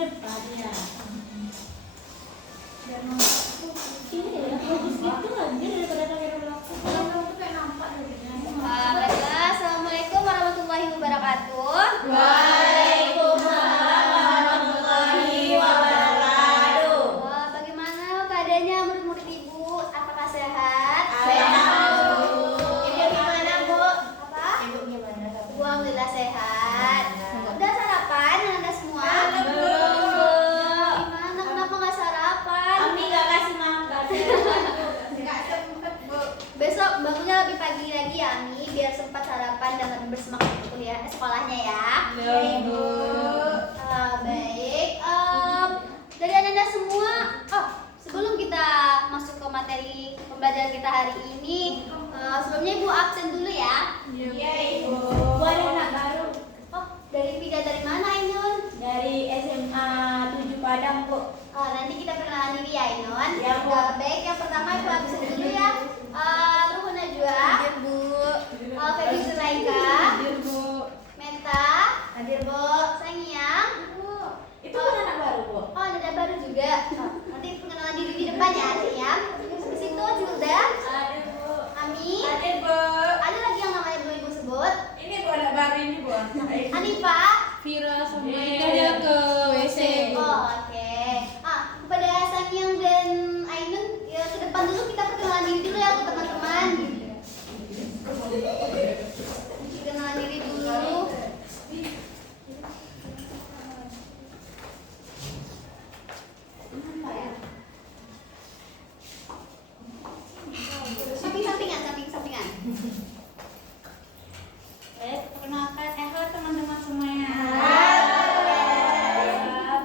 depan ya. Dan ini ya bagus gitu anjir daripada kamera belakang. Kalau tuh kayak nampak jadinya. Baiklah, assalamualaikum warahmatullahi wabarakatuh. Waalaikumsalam warahmatullahi wabarakatuh. Bagaimana keadaannya murid-murid ibu? Apakah sehat? Sehat, Bu. Ibu gimana, Bu? Apa? Ibu gimana? Bu, alhamdulillah sehat. Udah sarapan Anda semua? Belum. Gimana? Kenapa nggak sarapan? Kami nggak kasih makan. Nggak sempet, Bu. Besok bangunnya lebih pagi lagi ya, Mi, biar sempat sarapan dan lebih bersemangat kuliah sekolahnya ya. Iya, Bu. Baik. Dari Anda semua, sebelum kita masuk ke materi pembelajaran kita hari ini, sebelumnya Ibu absen dulu ya. Iya, Ibu. Bu ada anak baru Dari mana, Ainun? dari SMA 7 Padang, Bu. Nanti kita perkenalan diri ya, Ainun. Ya, Bu. Baik, yang pertama Ibu absen dulu ya. Ruhun Najwa, Bu. Feby Zulaika, Hadir, Bu. Meta, hadir Bu, Sangyang. Itu kan anak baru, Bu. Oh, ada baru juga. Nanti pengenalan diri di depan ya, Sangyang. Habis itu Julda, Hadir, Bu. Ami. Hadir, Bu. Ada lagi yang namanya belum Ibu sebut. Ini Bu anak baru ini, Bu. Anifa. Vira sama Iya. dia ke WC. Oh, oke. Kepada Sangyang dan Ainun, ya ke depan dulu kita perkenalan diri dulu ya ke teman-teman. Perkenalan diri dulu. Samping-sampingan. Perkenalkan, halo teman-teman semuanya.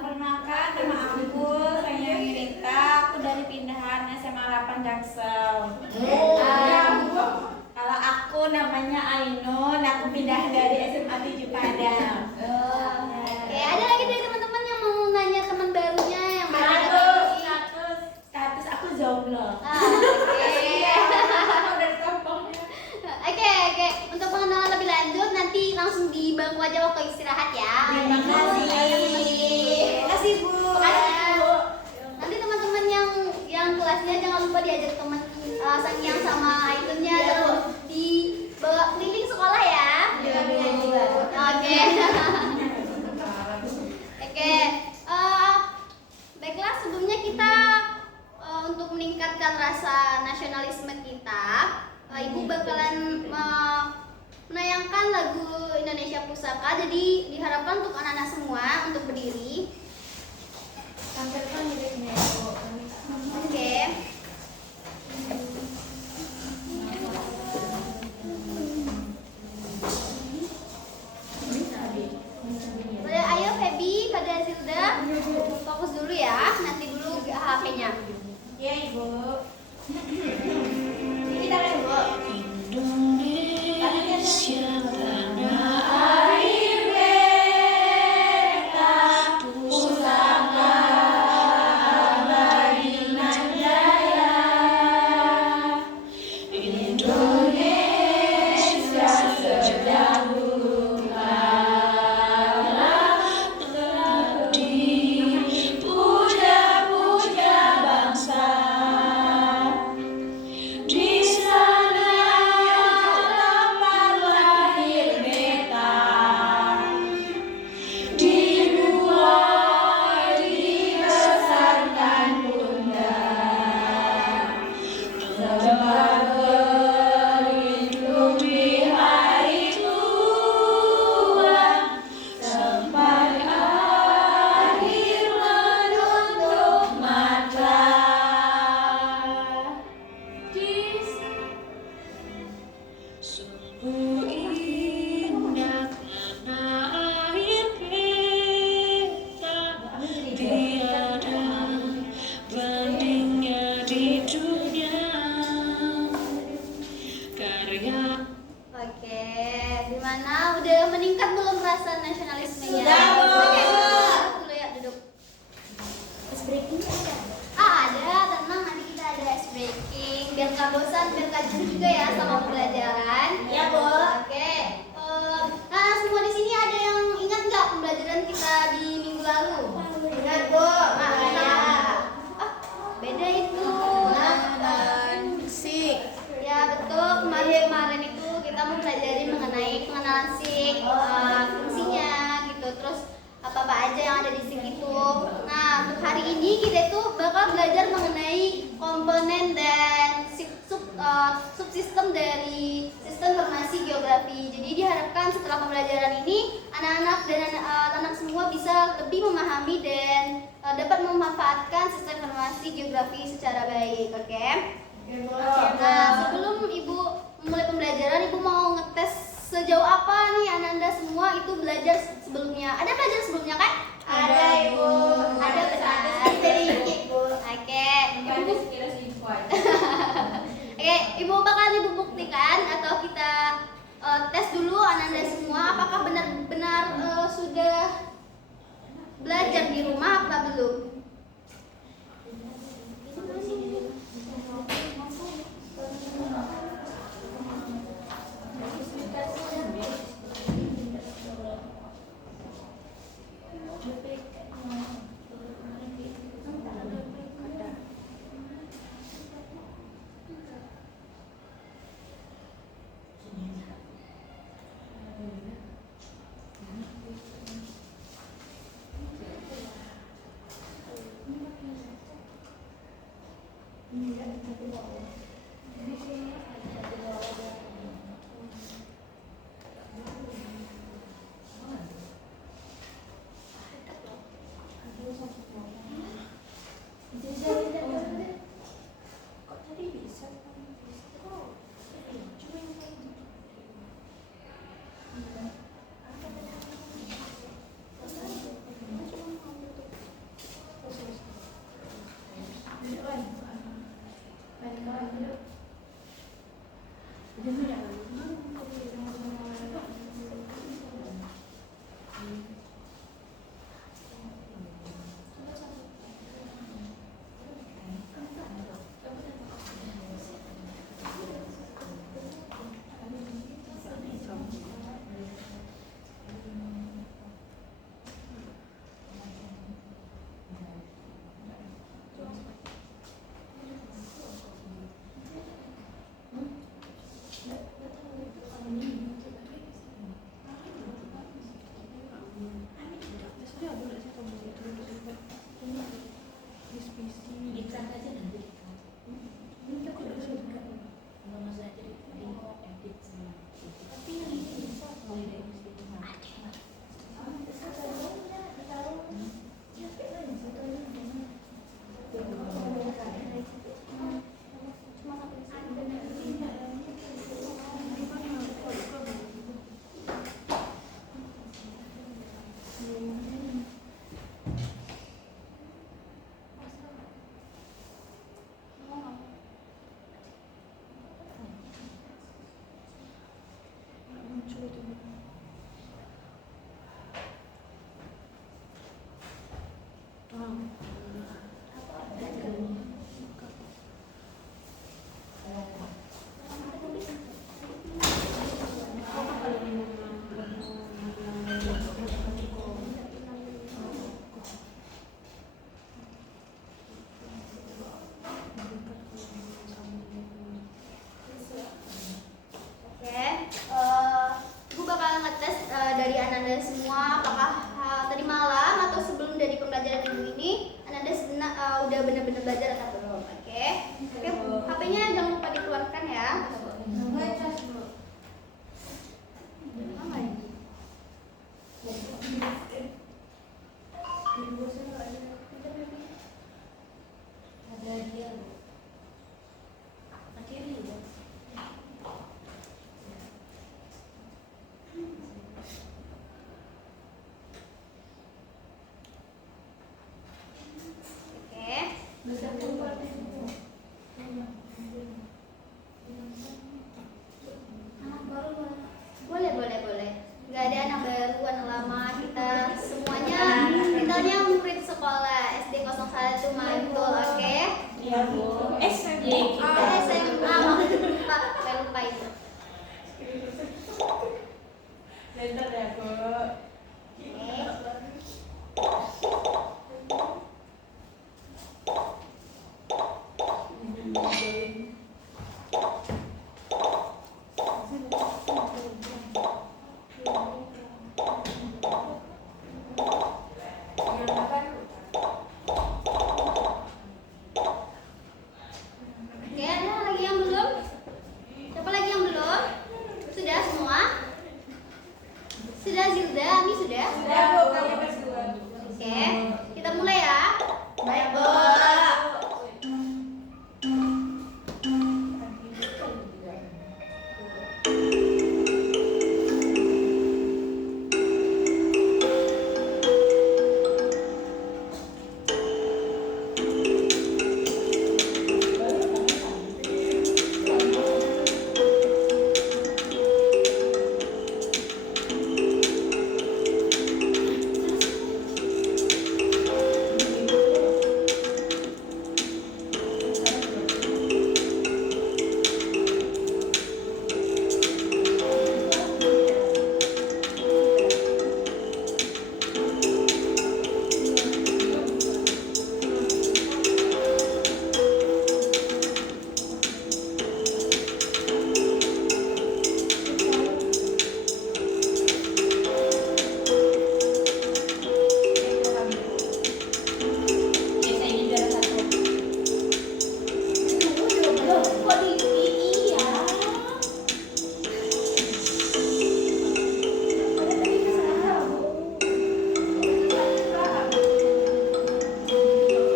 Perkenalkan, nama aku Sangyang Yunita. Aku dari pindahan SMA 8 Jaksel. Kalau aku namanya Ainun, aku pindah dari SMA 7 Padang. Oke, ada lagi dari teman-teman yang mau nanya teman barunya yang baru Status, datang? Status aku jomblo. Udah ditampangnya. Oke. Untuk pengenalan lebih lanjut nanti langsung di bangku aja waktu istirahat ya. Terima kasih. Terima kasih, Bu. Makasih, Bu. Nanti teman-teman yang kelasnya jangan lupa diajak teman Sangyang sama Ainunnya terus dibawa keliling sekolah ya. Iya, Bu. Oke. Oke. Baiklah, sebelumnya kita untuk meningkatkan rasa nasionalisme kita, Ibu bakalan menayangkan lagu Indonesia Pusaka. Jadi diharapkan untuk anak-anak semua untuk berdiri. Tampilkan liriknya, Bu. Oke. Ayo Feby, pada Zilda, fokus dulu ya. Nanti dulu HP-nya. Iya, Ibu. Kita kan Bu. Indonesia tanah air beta yang ada di situ. Nah, untuk hari ini kita itu bakal belajar mengenai komponen dan subsistem dari sistem informasi geografi. Jadi diharapkan setelah pembelajaran ini anak-anak dan anak-anak semua bisa lebih memahami dan dapat memanfaatkan sistem informasi geografi secara baik. Oke? Nah, sebelum Ibu memulai pembelajaran, Ibu mau ngetes sejauh apa nih Ananda semua itu belajar sebelumnya. Ada belajar sebelumnya kan? Ada, Ibu. Ada benar. Sedikit, Bu. Oke. Ada sekira info aja. Oke, Ibu bakal Ibu buktikan atau kita tes dulu Ananda semua apakah benar-benar sudah belajar di rumah apa belum? Ibu bakal ngetes dari Ananda semua apakah tadi malam atau sebelum dari pembelajaran Ibu ini Ananda udah benar-benar belajar atau belum? Oke, HP-nya jangan lupa dikeluarkan ya. Boleh. Sudah, Ami sudah? Sudah Bu, kami berdua. Oke, kita mulai ya. Baik Bu.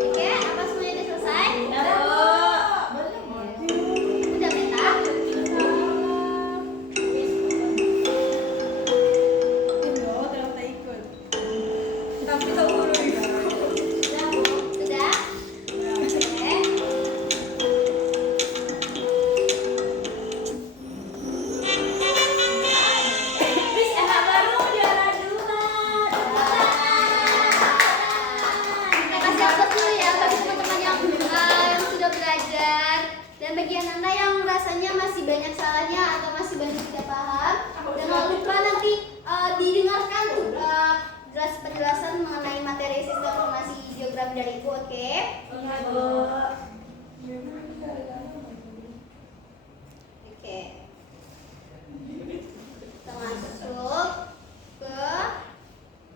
Oke, apa semuanya udah selesai? Udah Beta? Sudah? Oke. Bis anak baru juara 2. Kita kasih aplaus dulu ya bagi teman-teman yang sudah belajar. Dan bagi anak-anak yang rasanya masih banyak salahnya atau masih banyak tidak paham, jangan lupa nanti didengarkan tuh penjelasan mengenai materi sistem informasi geografi dari Ibu, oke? Iya Bu. Oke. Kita masuk ke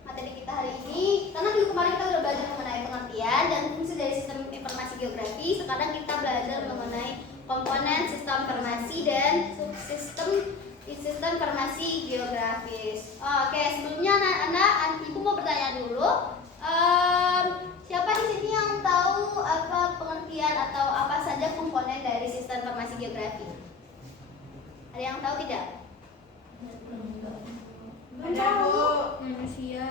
materi kita hari ini. Karena minggu kemarin kita udah belajar mengenai pengertian dan fungsi dari sistem informasi geografi. Sekarang kita belajar mengenai komponen sistem informasi dan subsistem sistem informasi geografis. Oke, sebelumnya anak-anak, Ibu mau bertanya dulu. Siapa di sini yang tahu apa pengertian atau apa saja komponen dari sistem informasi geografi? Ada yang tahu tidak? Ada Bu. Manusia.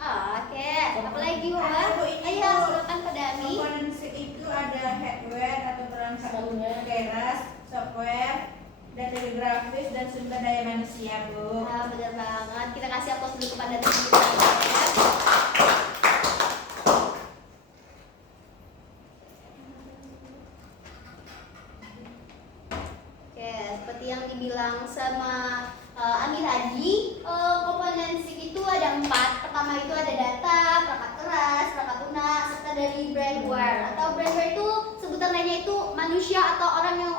Oke. Apalagi Bu? Ada, Bu, ini, Ayo Bu. silakan pada Ami. Komponen itu ada hardware atau perangkat teras, software, data geografis dan sumber daya manusia Bu. Benar banget. Kita kasih aplaus dulu kepada teman kita ya. Oke, seperti yang dibilang sama Ami tadi, komponen SIG itu ada 4. Pertama itu ada data, perangkat keras, perangkat lunak, serta dari brainware. Atau brainware itu sebutan lainnya itu manusia atau orang yang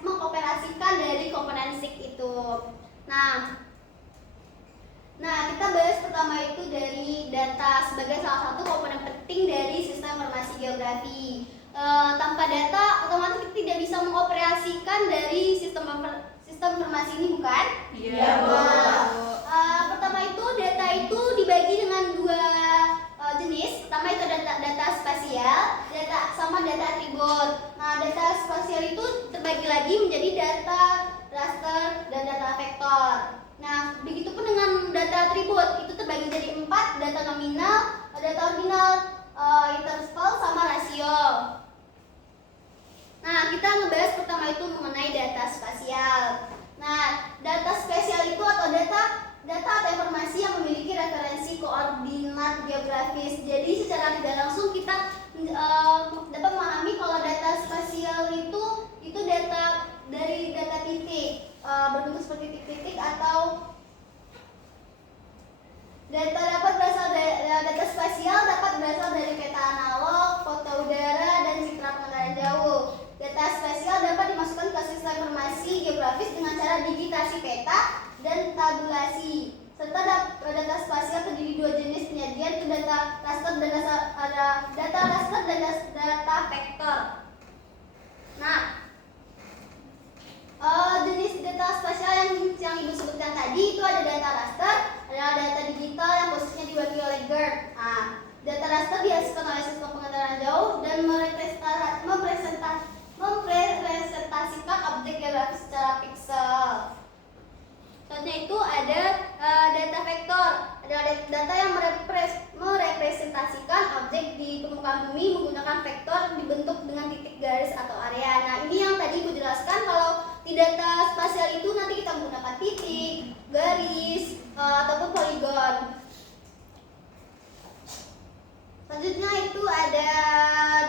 mengoperasikan dari komponen SIG itu. Nah, kita bahas pertama itu dari data sebagai salah satu komponen penting dari sistem informasi geografi. Tanpa data otomatis kita tidak bisa mengoperasikan dari sistem informasi ini, bukan? Iya Bu. Pertama itu data itu dibagi dengan 2 jenis. Pertama itu data spasial, sama data atribut. Nah, data spasial itu terbagi lagi menjadi data raster dan data vektor. Nah, begitupun dengan data atribut itu terbagi menjadi 4, data nominal, data ordinal, interval sama rasio. Nah, kita ngebahas pertama itu mengenai data spasial. Nah, data spasial itu atau data atau informasi yang memiliki referensi koordinat geografis. Jadi secara tidak langsung kita dapat memahami kalau data spasial itu data dari data titik, berbentuk seperti titik-titik, atau data spasial dapat berasal dari peta analog, foto udara, dan citra pengenalan jauh. Data spasial dapat dimasukkan ke sistem informasi geografis dengan cara digitasi peta dan tabulasi. Serta data spasial terdiri 2 jenis penyajian, itu data raster dan data vektor. Nah, jenis data spasial yang Ibu sebutkan tadi itu ada data raster, ada Ada data digital yang posisinya diwakili oleh GERD. Nah, data raster dihasilkan oleh sistem pengendaraan jauh dan mempresentasikan objek geografis secara piksel. Contohnya itu ada data vektor, ada data yang merepresentasikan objek di permukaan bumi menggunakan vektor dibentuk dengan titik, garis atau area. Nah, ini yang tadi Ibu jelaskan, kalau di data spasial itu nanti kita menggunakan titik, garis, ataupun poligon. Selanjutnya itu ada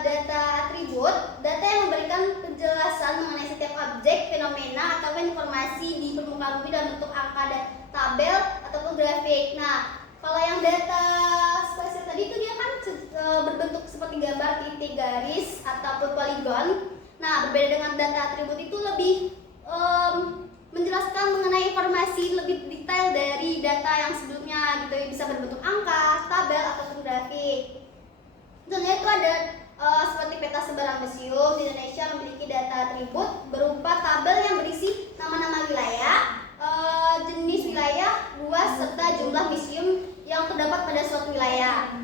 data atribut, data yang memberikan penjelasan mengenai setiap objek, fenomena, atau informasi di permukaan bumi dalam bentuk angka dan tabel ataupun grafik. Nah, kalau yang data spasial tadi itu dia kan berbentuk seperti gambar, titik, garis, ataupun poligon. Nah, berbeda dengan data atribut itu lebih menjelaskan mengenai informasi lebih detail dari data yang sebelumnya gitu, bisa berbentuk angka, tabel, ataupun grafik. Contohnya itu ada seperti peta sebaran museum di Indonesia memiliki data atribut berupa tabel yang berisi nama-nama wilayah, jenis wilayah, luas, serta jumlah museum yang terdapat pada suatu wilayah.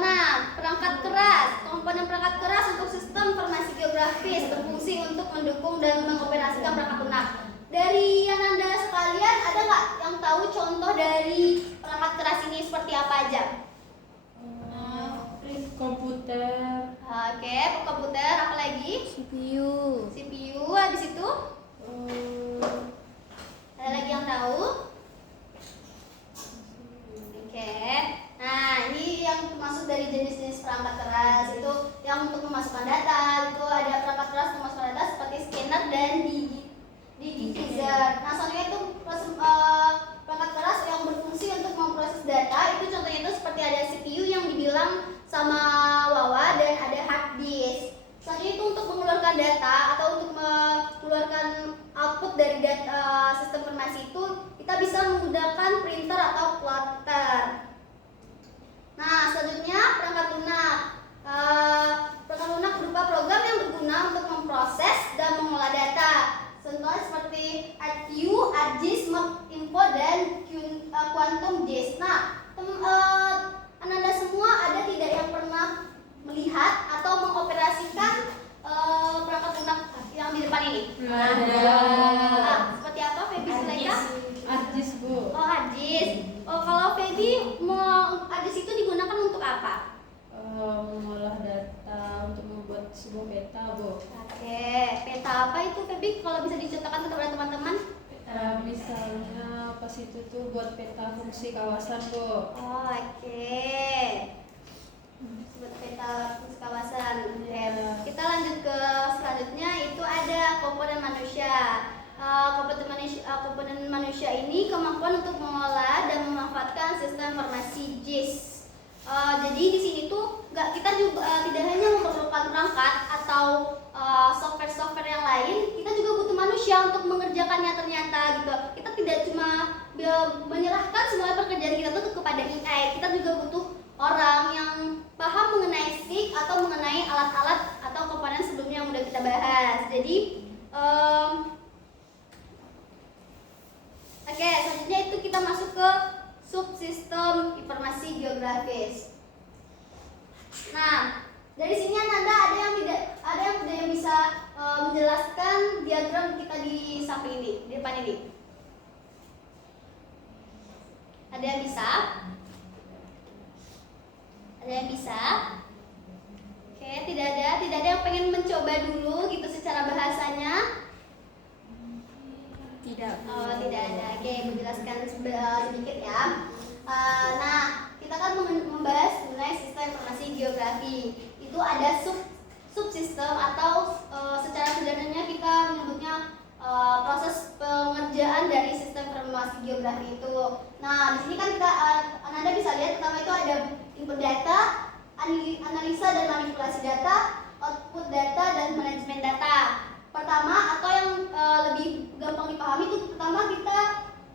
Nah, perangkat keras, komponen perangkat keras untuk sistem informasi geografis berfungsi untuk mendukung dan mengoperasikan perangkat lunak. Dari Anda sekalian, ada nggak yang tahu contoh dari perangkat keras ini seperti apa aja? Komputer. Oke, komputer, apa lagi? CPU. CPU, habis itu? Ada lagi yang tahu? Oke. Nah, ini yang termasuk dari jenis-jenis perangkat keras itu yang untuk memasukkan data. Itu ada perangkat keras untuk memasukkan data seperti scanner dan digitizer. Nah, soalnya itu perangkat keras yang berfungsi untuk memproses data. Itu contohnya itu seperti ada CPU yang dibilang sama Wawa dan ada hard disk. Selanjutnya itu untuk mengeluarkan data atau untuk mengeluarkan output dari data sistem informasi itu kita bisa menggunakan printer atau plotter. Nah, selanjutnya perangkat lunak. Perangkat lunak berupa program yang berguna untuk memproses dan mengolah data. Contohnya seperti ArcView, ArcGIS, MapInfo, dan Quantum GIS. Nah, Anda semua ada tidak yang pernah melihat atau mengoperasikan perangkat lunak yang di depan ini? Ada. Seperti apa, Feby Sulaika? ArcGIS, Bu. Oh, ArcGIS. Kalau Feby, ArcGIS itu digunakan untuk apa? Mengolah data untuk membuat sebuah peta, Bu. Oke, peta apa itu, Feby? Kalau bisa dicontohkan kepada teman-teman? Misalnya pas itu tuh buat peta fungsi kawasan, Bu. Oh, oke. Buat peta fungsi kawasan. Oke. Kita lanjut ke selanjutnya, itu ada komponen manusia. Komponen manusia ini kemampuan untuk mengolah dan memanfaatkan sistem informasi GIS. Jadi di sini tuh kita juga tidak hanya memerlukan perangkat atau software-software yang lain, kita juga butuh manusia untuk mengerjakannya ternyata gitu. Kita tidak cuma menyerahkan semua pekerjaan kita tuh kepada AI, kita juga butuh orang yang paham mengenai SIG atau mengenai alat-alat atau komponen sebelumnya yang udah kita bahas. Jadi oke, selanjutnya itu kita masuk ke subsistem informasi geografis. Nah, dari sini Anda ada yang tidak bisa menjelaskan diagram kita di samping ini, di depan ini. Ada yang bisa? Ada yang bisa? Oke, tidak ada yang pengen mencoba dulu gitu secara bahasanya? Tidak. Oh, tidak ada. Oke, menjelaskan sedikit ya. Nah, kita kan membahas mengenai sistem informasi geografi. Itu ada subsistem atau secara sederhananya kita menyebutnya proses pengerjaan dari sistem informasi geografi itu. Nah, di sini kan Anda bisa lihat pertama itu ada input data, analisa dan manipulasi data, output data, dan manajemen data. Pertama atau yang lebih gampang dipahami itu pertama kita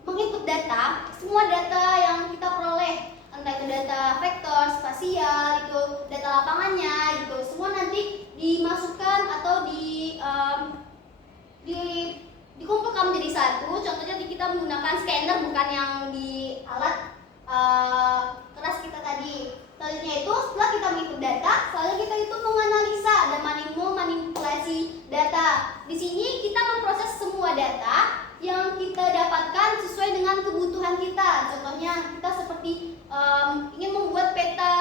menginput data, semua data yang kita peroleh, entah itu data vektor, spasial, itu data lapangannya gitu, semua nanti dimasukkan atau dikumpulkan menjadi satu. Contohnya kita menggunakan scanner, bukan yang di alat keras kita tadi. Selanjutnya itu setelah kita menginput data, selanjutnya kita itu menganalisa dan memanipulasi data. Di sini kita memproses semua data yang kita dapatkan sesuai dengan kebutuhan kita. Contohnya kita seperti ingin membuat peta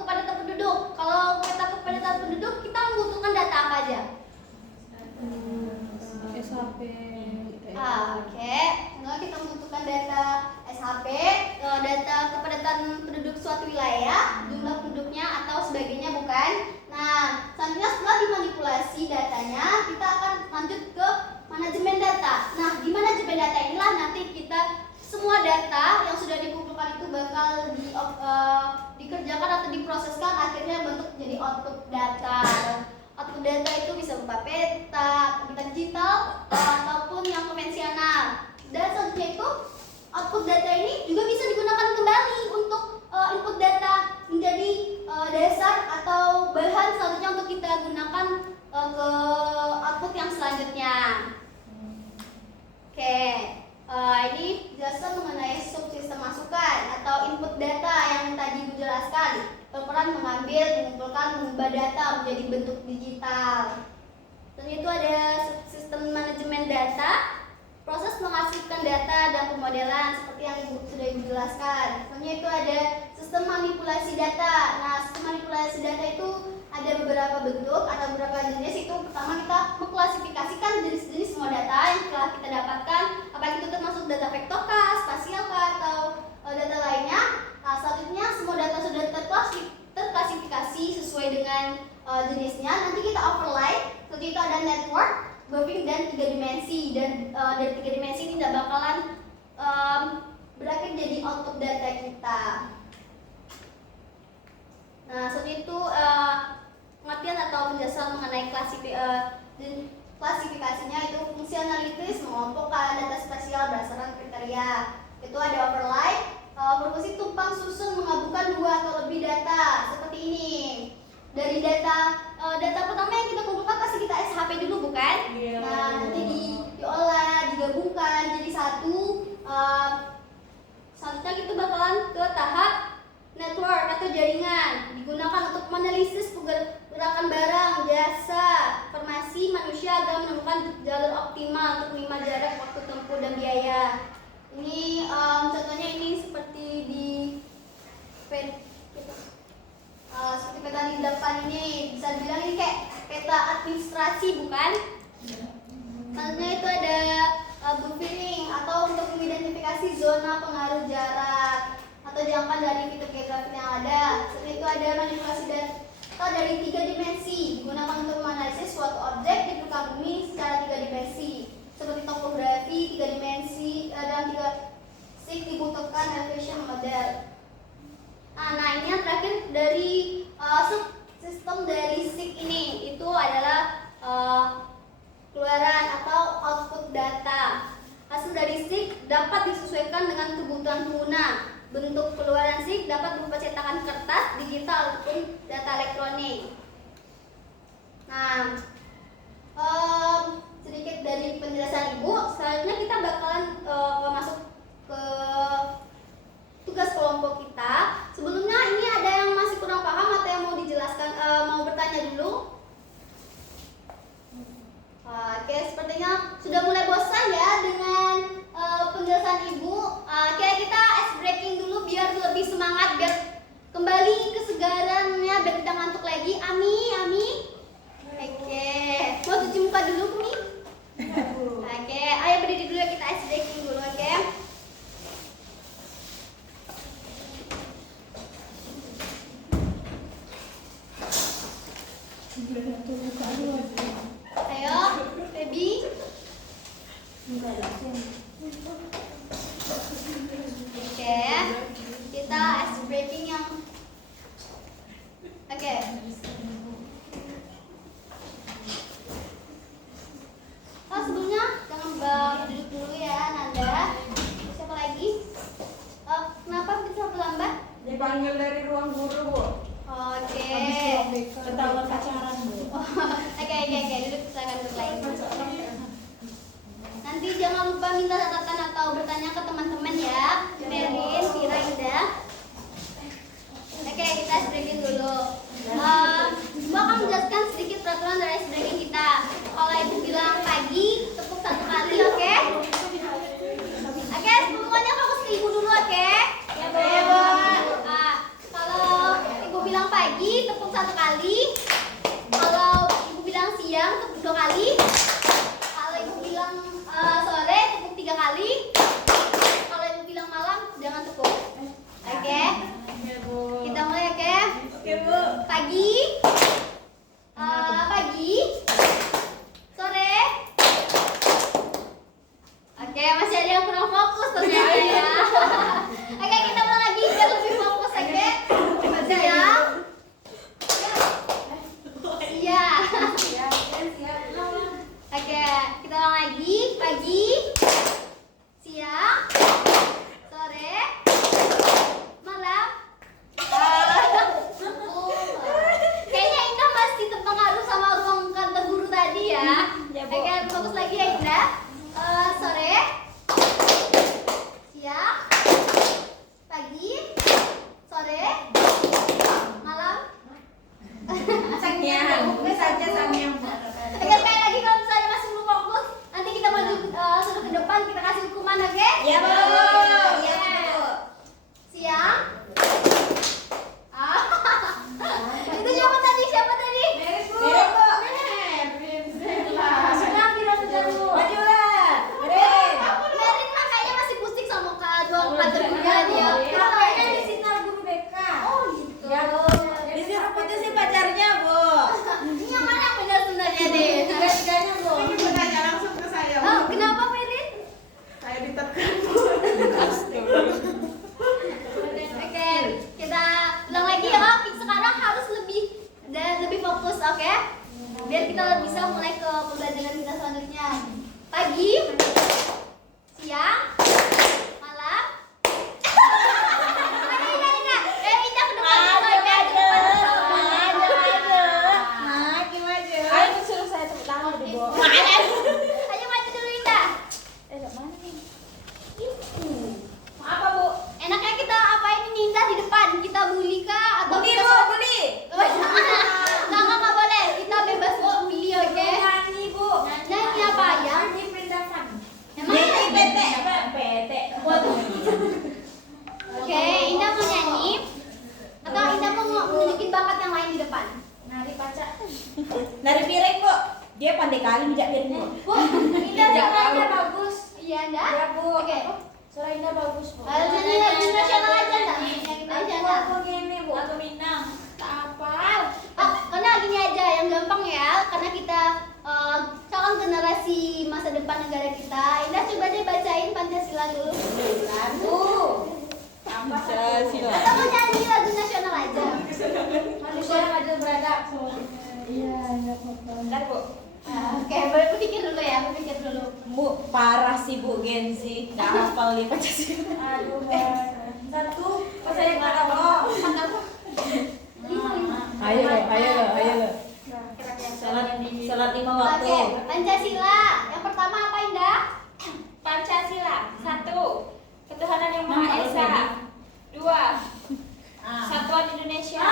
kepadatan penduduk. Kalau peta kepadatan penduduk kita membutuhkan data apa aja? SHP. Oke. Nah, kita membutuhkan data SHP, data kepadatan penduduk suatu wilayah, jumlah penduduknya atau sebagainya, bukan? Nah, selanjutnya setelah dimanipulasi datanya, kita akan lanjut ke manajemen data. Nah, di manajemen data inilah nanti kita semua data yang sudah dikumpulkan itu bakal dikerjakan atau diproseskan, akhirnya bentuk jadi output data. Output data itu bisa berupa peta, peta digital, ataupun yang konvensional. Dan selanjutnya itu output data ini juga bisa digunakan kembali untuk input data menjadi dasar atau bahan selanjutnya untuk kita gunakan ke output yang selanjutnya. Oke, ini jelaskan mengenai subsistem masukan atau input data yang tadi Ibu jelaskan. Berperan mengambil, mengumpulkan, mengubah data menjadi bentuk digital. Dan itu ada sistem manajemen data, proses menghasilkan data dan pemodelan seperti yang sudah Ibu jelaskan. Selanjutnya itu ada sistem manipulasi data. Nah, sistem manipulasi data itu ada beberapa bentuk, ada beberapa jenis. Itu pertama kita mengklasifikasikan jenis-jenis semua data yang telah kita dapatkan, apakah itu termasuk data vektor kah, spasial kah, atau data lainnya. Nah, selanjutnya semua data sudah terklasifikasi sesuai dengan jenisnya. Nanti kita overlay. Seperti itu ada network, buffering, dan 3 dimensi. Dan dari 3 dimensi ini tidak bakalan berakhir jadi output data kita. Nah, seperti itu pengertian atau penjelasan mengenai klasifikasinya. Itu fungsi analitis, mengelompokkan data spasial berdasarkan kriteria. Itu ada overlay, berfungsi tumpang susun menggabungkan 2 atau lebih data seperti ini. Dari data pertama yang kita kumpulkan pasti kita SHP dulu, bukan? Iya. Nah, nanti diolah, digabungkan jadi satu. Selanjutnya kita bakalan ke tahap network atau jaringan, digunakan untuk menganalisis pergerakan barang, jasa, informasi manusia agar menemukan jalur optimal untuk minimal jarak, waktu tempuh, dan biaya. Ini contohnya ini seperti di seperti peta di depan ini, bisa dibilang ini kayak peta administrasi, bukan? Selanjutnya itu ada buffering atau untuk mengidentifikasi zona pengaruh jarak atau jangkauan dari fitur geografis yang ada. Seperti itu ada manipulasi data dari 3 dimensi, digunakan untuk menganalisis suatu objek di permukaan bumi secara 3 dimensi, seperti topografi 3 dimensi dan 3 stick dibutuhkan elevation model. Nah, ini yang terakhir dari subsistem dari SIG ini, itu adalah keluaran atau output data. Hasil dari SIG dapat disesuaikan dengan kebutuhan pengguna. Bentuk keluaran SIG dapat berupa cetakan kertas, digital, ataupun data elektronik. Nah, sedikit dari penjelasan Ibu. Selanjutnya kita bakalan masuk ke tugas kelompok kita. Sebelumnya ini ada yang masih kurang paham atau yang mau dijelaskan, mau bertanya dulu? Oke, sepertinya sudah mulai bosan ya dengan penjelasan Ibu. Kita ice breaking dulu biar lebih semangat, biar kembali kesegarannya, biar tidak ngantuk lagi. Ami. Oke, mau cuci muka dulu, Mi? Oke, ayo berdiri dulu, kita ice breaking dulu, oke? Ayo, baby. Oke, kita ice breaking yang oke. Sebelumnya jangan duduk dulu ya, Nanda. Siapa lagi? Kenapa bisa terlambat? Dipanggil dari ruang guru, Bu. Oke. Ketahuan pacaran, Bu. Oke, duduk, silakan duduk lagi. Oke, Bu. Pagi. Pagi. Sore. Oke, masih ada yang kurang fokus ternyata ya. Oke, kita ulang lagi biar lebih fokus, oke? Siang. Siang. Oke, kita ulang lagi. Pagi. Siang. Sore. Malam. Kayaknya Indah masih terpengaruh sama ruang kata guru tadi ya. Ya, Bu. Oke, fokus lagi ya Indah. Sore. Siang. Pagi. Sore. Malam. Sangyang. Bisa aja sangyang. Oke, sekali lagi kalau misalnya masih belum fokus, nanti kita maju sudah ke depan, kita kasih hukuman, oke? Ya, Bu. Oke. Ya, Bu. Siang. Itu siapa tadi? Siapa tadi? Mirip, Bu. Sudah sudah Bu. Majulah. Mirip. Merin makanya masih pusing sama dua kategorinya dia. Kayaknya di sinar guru BK. Oh gitu. Ya, Bu. Disuruh putusin pacarnya, Bu. Ini yang mana yang benar sebenarnya deh? Tiga-tiganya, Bu. Ini bertanya langsung ke saya. Oh, kenapa Merin? Saya ditekan, Bu. Oke, kita ulang lagi ya. Sekarang harus lebih fokus, oke? Biar kita bisa mulai ke pembelajaran kita selanjutnya. Pagi, siang, malam. Indah ke depan dulu, oke? Ke depan dulu. Maju. Ayo disuruh saya tepuk tangan deh, Bu. Ayo maju dulu Indah. Mana nih? Apa, Bu? Enaknya kita apain ini Indah di depan? Kita bully kah atau Budi, kita Bu, Budi. Nggak boleh. Kita bebas bully, oke? Nyanyi, Bu. Nyanyi apa ya? Nyanyi perindahan. Emang Nyanyi PT. PT. Buat Oke, Indah mau nyanyi atau Indah mau menunjukin bakat yang lain di depan? nari pacar. Nari piring, Bu. Dia pandai kali mijak piring, Bu. Bu, Indah suaranya bagus. Iya, Indah? Ya, Bu. Oke. Suara Indah bagus, Bu. Nyanyi lagu nasional aja enggak? Nyanyi nasional. Aku gini, Bu. Lagu Minang. Tak apa. Karena gini aja yang gampang ya, karena kita calon generasi masa depan negara kita. Indah coba deh bacain Pancasila dulu. Pancasila. Atau mau nyanyi lagu nasional aja? Manusia yang adil beradab. Iya, enggak apa-apa. Bentar, Bu. Oke, boleh berpikir dulu ya, berpikir dulu. Bu, parah sih Bu Genzi. Nggak hafal nih Pancasila. Aduh, Mbak. Satu, pas saya nggak hafal. Ayo lo. Salat 5 waktu. Oke, Pancasila. Yang pertama apa Indah? Pancasila. 1. Ketuhanan yang Maha Esa. 2. Satuan Indonesia.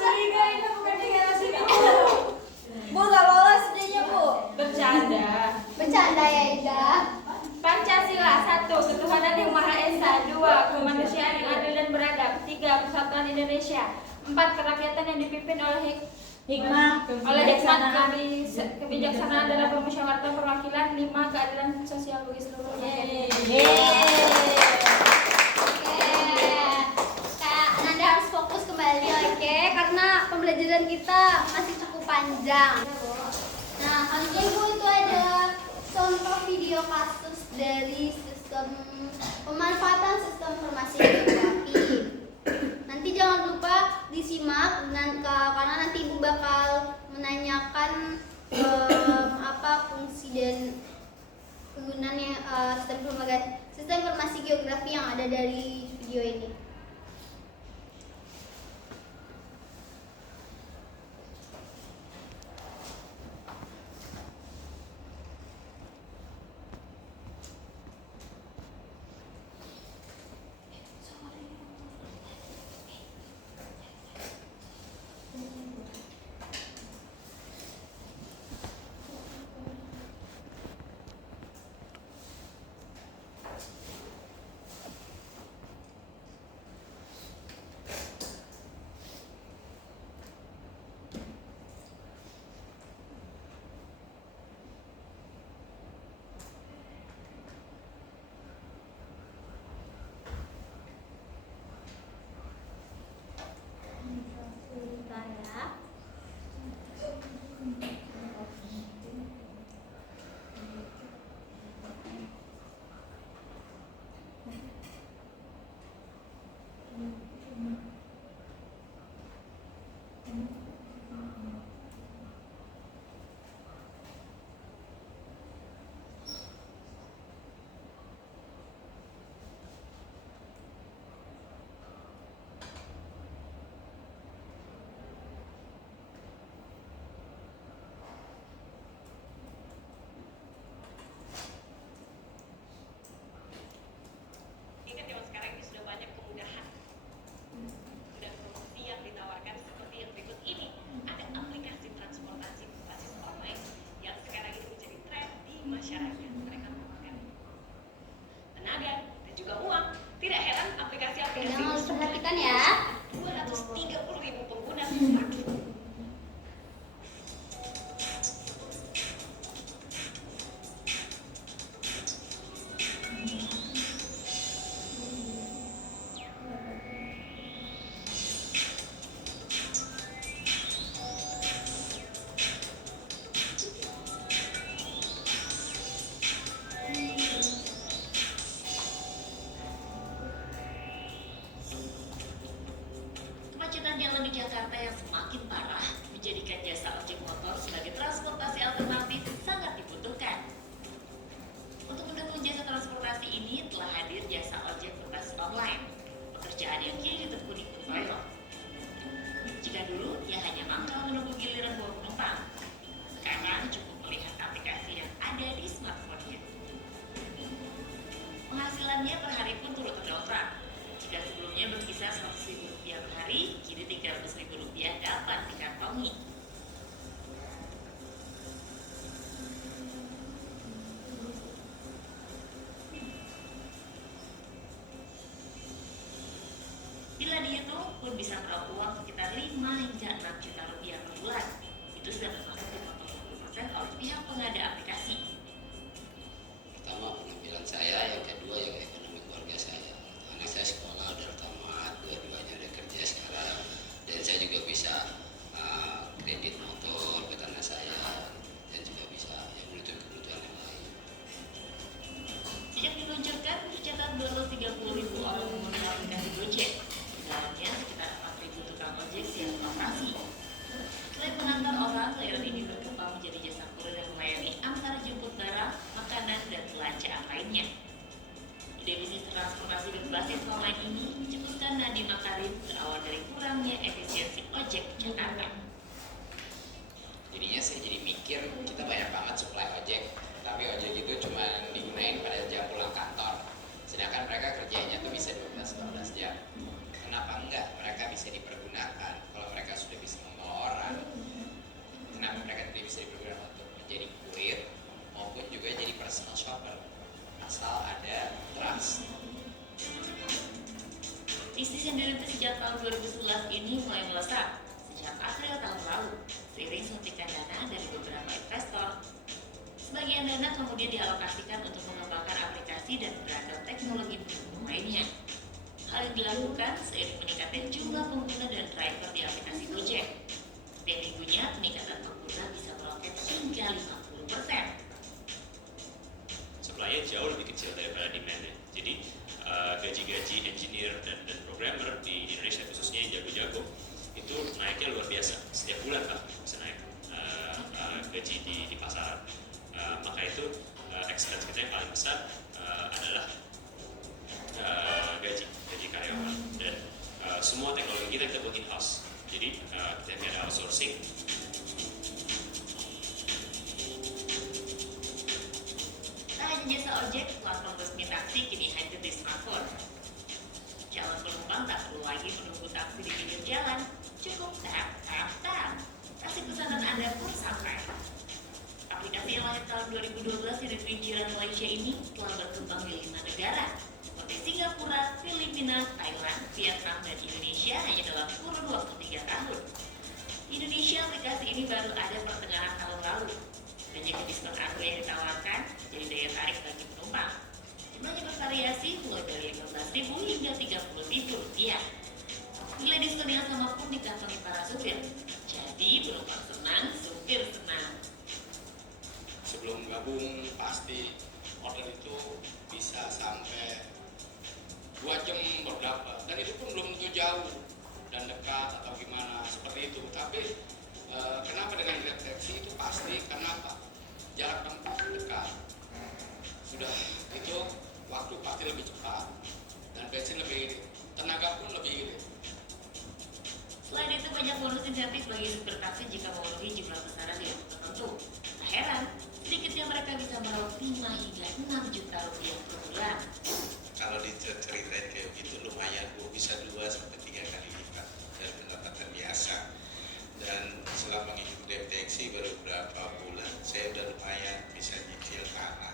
Curiga ini bukan generasi Bu, nggak lolos idenya, Bu. Bercanda. Bercanda ya Indah. Pancasila. 1. Ketuhanan yang Maha Esa. 2. Kemanusiaan yang adil dan beradab. 3. Persatuan Indonesia. 4. Kerakyatan yang dipimpin oleh Hikmah, hikmat kebijaksanaan dalam permusyawaratan perwakilan. 5. Keadilan sosial bagi seluruh rakyat. Oke. Kak Nanda harus fokus kembali, oke? Karena pembelajaran kita masih cukup panjang. Nah, selanjutnya Ibu itu ada contoh video kasus dari pemanfaatan sistem informasi geografi. Nanti jangan lupa disimak karena nanti Ibu bakal menanyakan apa fungsi dan penggunaannya sistem informasi geografi yang ada dari video ini. masyarakat. Mereka memakan tenaga dan juga uang. Tidak heran aplikasi-aplikasi Yang harus perhatikan ya. 230.000 pengguna. Kemacetan jalan di Jakarta yang semakin parah menjadikan jasa ojek motor sebagai transportasi alternatif sangat dibutuhkan. Untuk mendukung jasa transportasi ini telah hadir jasa ojek berbasis online, pekerjaan yang kini ditekuni Provider. Jika dulu ia hanya mangkal menunggu giliran bawa penumpang, sekarang cukup melihat aplikasi yang ada di smartphone-nya. Penghasilannya per hari pun turut terdongkrak. Jika sebelumnya berkisar Rp100.000 per hari, kini Rp300.000 dapat dikantongi. Bila dihitung pun bisa meraup uang sekitar 5 hingga 6 juta rupiah per bulan. Itu sudah termasuk dipotong 20% oleh pihak pengada aplikasi. Pertama penampilan saya, yang kedua yang ekonomi keluarga saya. Anak saya sekolah udah tamat, dua-duanya udah kerja sekarang, dan saya juga bisa kredit motor buat anak saya, dan juga bisa yang menutup kebutuhan yang lain. Sejak diluncurkan, tercatat 230.000 orang mengunduh aplikasi Gojek. Di dalamnya sekitar 4.000 tukang ojek siap operasi. Selain mengantar orang, layanan ini berkembang menjadi jasa kurir yang melayani antar jemput barang, makanan, dan belanjaan lainnya. Ide bisnis transportasi berbasis online ini dicetuskan Nadiem Makarim berawal dari kurangnya efisiensi ojek Jakarta. Jadinya saya jadi mikir, kita banyak banget supply ojek, tapi ojek itu cuma digunain pada jam pulang kantor. Sedangkan mereka kerjanya tuh bisa 12-14 jam. Kenapa enggak mereka bisa dipergunakan? Kalau mereka sudah bisa membawa orang, kenapa mereka tidak bisa dipergunakan untuk menjadi kurir maupun juga jadi personal shopper? Asal ada trust. Bisnis yang dirintis sejak tahun 2011 ini mulai melesat sejak April tahun lalu, seiring suntikan dana dari beberapa investor. Sebagian dana kemudian dialokasikan untuk mengembangkan aplikasi dan beragam teknologi pendukung lainnya. Hal yang dilakukan seiring meningkatnya jumlah pengguna dan driver di aplikasi Gojek. Setiap minggunya peningkatan pengguna bisa meroket hingga 50%. Supply-nya jauh lebih kecil daripada demand-nya. Jadi gaji-gaji engineer dan programmer di Indonesia khususnya yang jago-jago itu naiknya luar biasa. Setiap bulan lah bisa naik gaji di pasar. Maka itu expense kita yang paling besar adalah gaji karyawan, dan semua teknologi kita buat in-house. Jadi kita tidak ada outsourcing. Tak hanya jasa ojek, platform resmi taksi kini hadir di smartphone. Calon penumpang tak perlu lagi menunggu taksi di pinggir jalan, cukup tap. Taksi pesanan Anda pun sampai. Aplikasi yang lahir tahun 2012 di pinggiran Malaysia ini telah berkembang di 5 negara seperti Singapura, Filipina, Thailand, Vietnam, dan Indonesia hanya dalam kurun waktu 3 tahun. Di Indonesia, aplikasi ini baru ada pertengahan tahun lalu. Dan jika diskon harga yang ditawarkan jadi daya tarik bagi penumpang. Jumlahnya bervariasi mulai dari 15.000 hingga 30.000 rupiah. Nilai diskon yang sama pun dikantongi para supir. Jadi penumpang senang, supir senang. Sebelum gabung pasti order itu bisa sampai 2 jam berdapat, dan itu pun belum tentu jauh dan dekat atau gimana seperti itu. Tapi kenapa dengan grab taxi itu pasti? Kenapa? Jarak tempuh dekat, sudah itu waktu pasti lebih cepat dan bensin lebih irit, tenaga pun lebih irit. Selain itu banyak bonus insentif bagi supir taksi jika memenuhi jumlah pesanan di waktu tertentu. Tak heran, sedikitnya mereka bisa meraup 5 hingga 6 juta rupiah per bulan. Kalau diceritain kayak gitu lumayan, Bu, bisa 2 sampai 3 kali lipat dari pendapatan biasa. Dan setelah mengikuti deteksi baru beberapa bulan, saya udah lumayan bisa nyicil tanah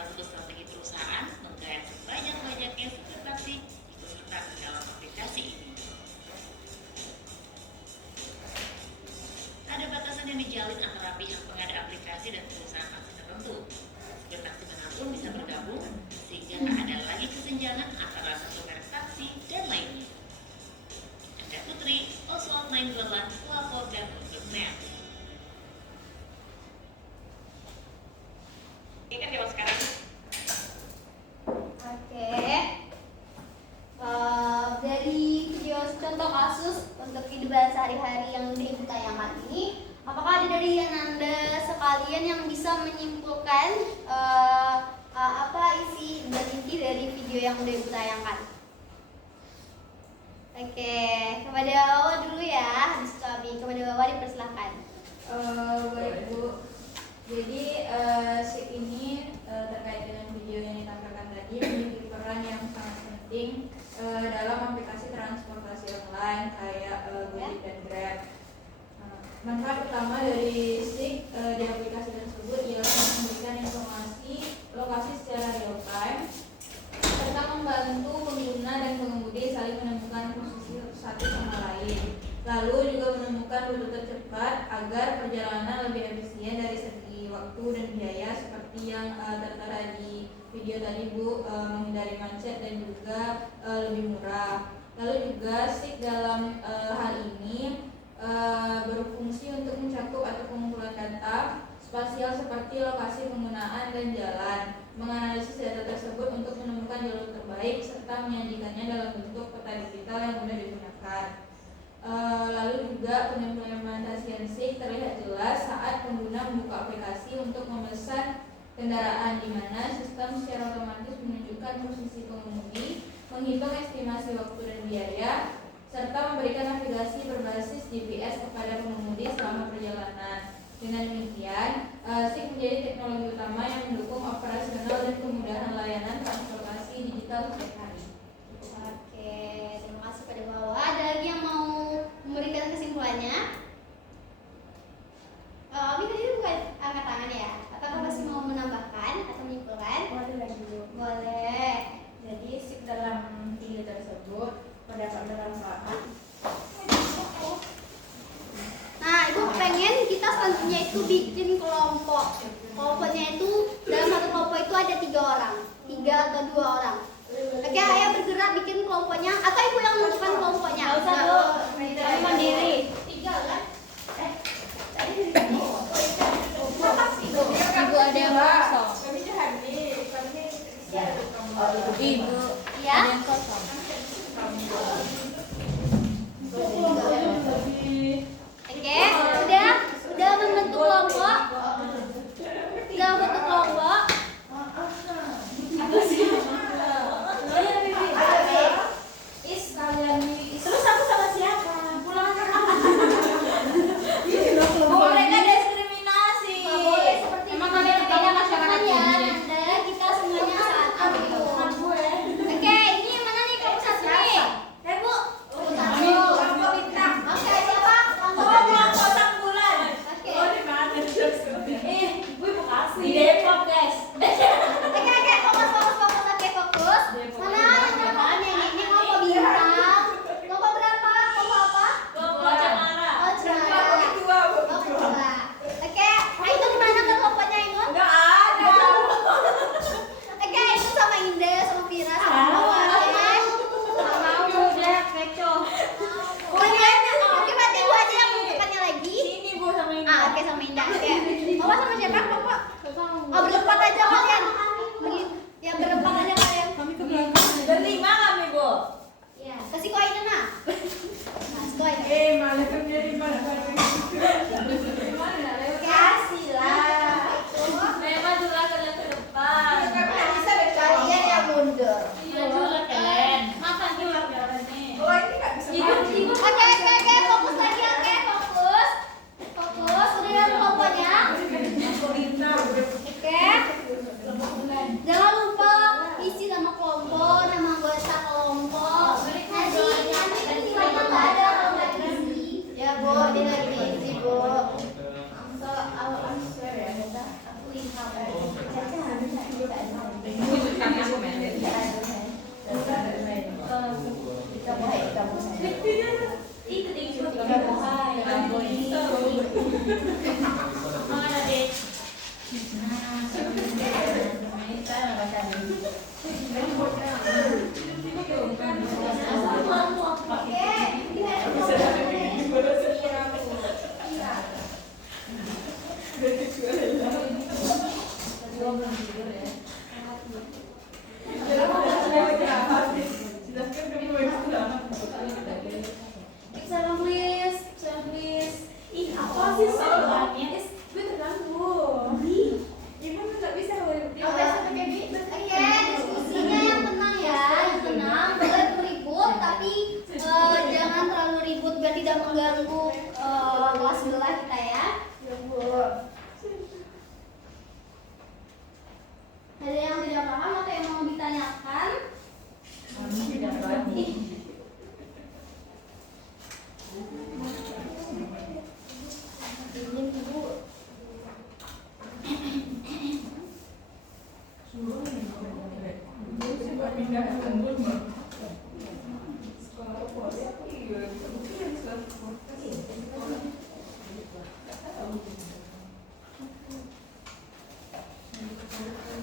salah satu strategi perusahaan menggait sebanyak-banyaknya supir taksi ikut serta dalam aplikasi ini. Tak ada batasan yang dijalin antara pihak pengada aplikasi dan perusahaan taksi tertentu. Supir taksi manapun bisa bergabung, sehingga tak ada lagi kesenjangan antara satu merek taksi dan lainnya. Anda Putri, Oswald 928, melaporkan untuk NET. Ini kan dewa sekarang. Oke. Dari video contoh kasus untuk kehidupan sehari-hari yang udah ibu tayangkan ini, apakah ada dari Anda sekalian yang bisa menyimpulkan apa isi dan inti dari video yang udah ibu tayangkan? Oke, kepada Wawa dulu ya, habis itu Abi. Kepada Wawa dipersilahkan. Baik Bu, jadi sheet ini terkait dengan video yang ditampilkan tadi memiliki peran yang sangat penting dalam aplikasi transportasi online kayak Gojek dan Grab. Manfaat utama dari SIG di aplikasi tersebut ialah memberikan informasi lokasi secara real time serta membantu pengguna dan pengemudi saling menemukan posisi satu sama lain. Lalu juga menemukan rute tercepat agar perjalanan lebih efisien dari segi waktu dan biaya seperti yang tertera di video tadi Bu, menghindari macet dan juga lebih murah. Lalu juga SIG dalam hal ini berfungsi untuk mencakup atau pengumpulan data spasial seperti lokasi penggunaan dan jalan, menganalisis data tersebut untuk menemukan jalur terbaik serta menyajikannya dalam bentuk peta digital yang mudah digunakan. Lalu juga pengimplementasian SIG terlihat jelas saat pengguna membuka aplikasi untuk memesan kendaraan, di mana sistem secara otomatis menunjukkan posisi pengemudi, menghitung estimasi waktu dan biaya, serta memberikan navigasi berbasis GPS kepada pengemudi selama perjalanan. Dengan demikian, SIG menjadi teknologi utama yang mendukung operasional dan kemudahan layanan transportasi digital sehari-hari. Oke, terima kasih pada Wawa. Ada lagi yang mau memberikan kesimpulannya? Abi tadi bukan angkat tangan ya? Apakah masih mau menambahkan atau menyimpulkan? Boleh lagi Bu. Boleh. Jadi SIG dalam video tersebut terdapat bermanfaat. Nah, Ibu pengen kita selanjutnya itu bikin kelompok. Kelompoknya itu dalam satu kelompok itu ada 3 orang, 3 atau 2 orang. Oke, ayo bergerak bikin kelompoknya. Atau Ibu yang menentukan kelompoknya? Nggak usah Bu, kami mandiri. 3 kan? Ibu ada yang kosong. Kami hadir, kami Ibu Ya. ada yang kosong. Oke, udah membentuk kelompok. Udah membentuk kelompok. Terus aku sama siapa? Pulang ke Mereka diskriminasi. Boleh seperti Emang itu. kami berbeda masyarakat Teman-teman ya, ini. Anda kita semuanya saat itu. Oke, ini mana nih kelompok ditanyakan.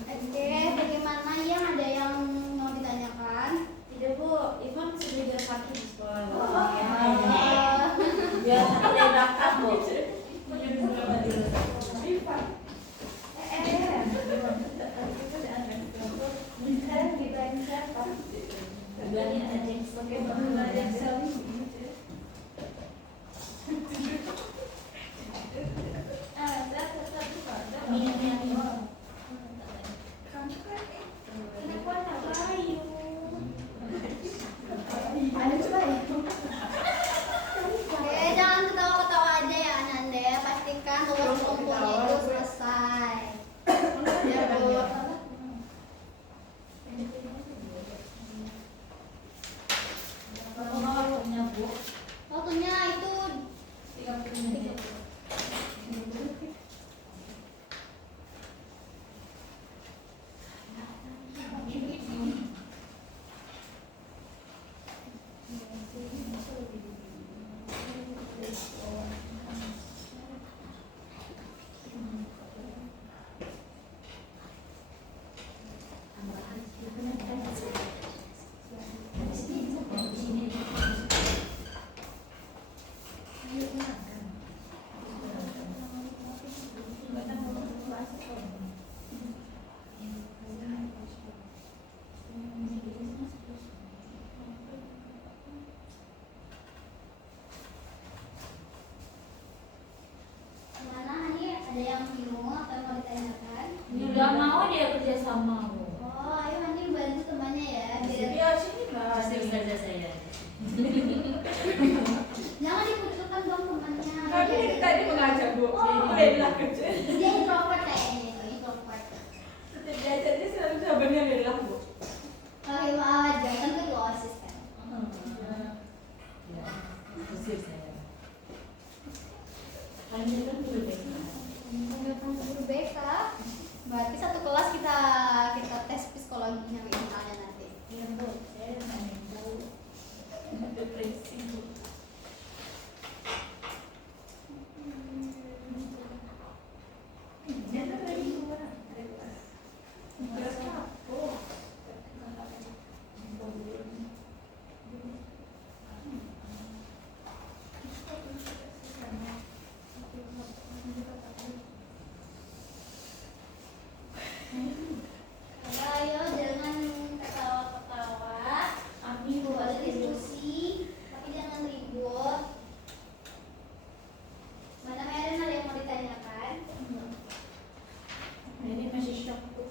Oke, bagaimana yang ada yang mau ditanyakan? Tidak Bu, Ivan masih belajar kaki di sekolah. Biar ada belakang Bu. Berani aja pakai belajar Excel. Jangan ketawa-ketawa aja ya Ananda ya. Pastikan tugas kumpulnya itu selesai. Ya Bu. Waktunya itu 30 menit. Gimana Hani? Ada yang bingung atau mau ditanyakan? Udah mau dia kerja sama Bu. Oh, ayo Hani bantu temannya ya. Biar Ya sini Mbak. Pasti saja saya. jangan diputuskan dong temannya. Kami dari tadi mengajak Bu. Lelah kerja. Dia introvert kayaknya itu, introvert. Setiap diajarnya selalu jawabannya lelah Bu. Oh iya aja kan ketua OSIS kan. Ya, usir saya. Lanjutkan dulu deh. Guru BK. Berarti satu kelas kita tes psikologinya misalnya nanti. Iya Bu, saya ingin tahu depresi Bu. Ayo jangan ketawa-ketawa. Boleh diskusi, tapi jangan ribut. Mana Meren ada yang mau ditanyakan? Ini masih shock Bu.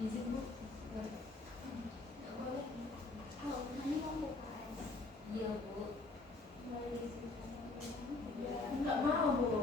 Izin Bu. Nggak boleh. Oh, Hani mau buka. Iya Bu. Boleh diceritakan. Enggak mau Bu.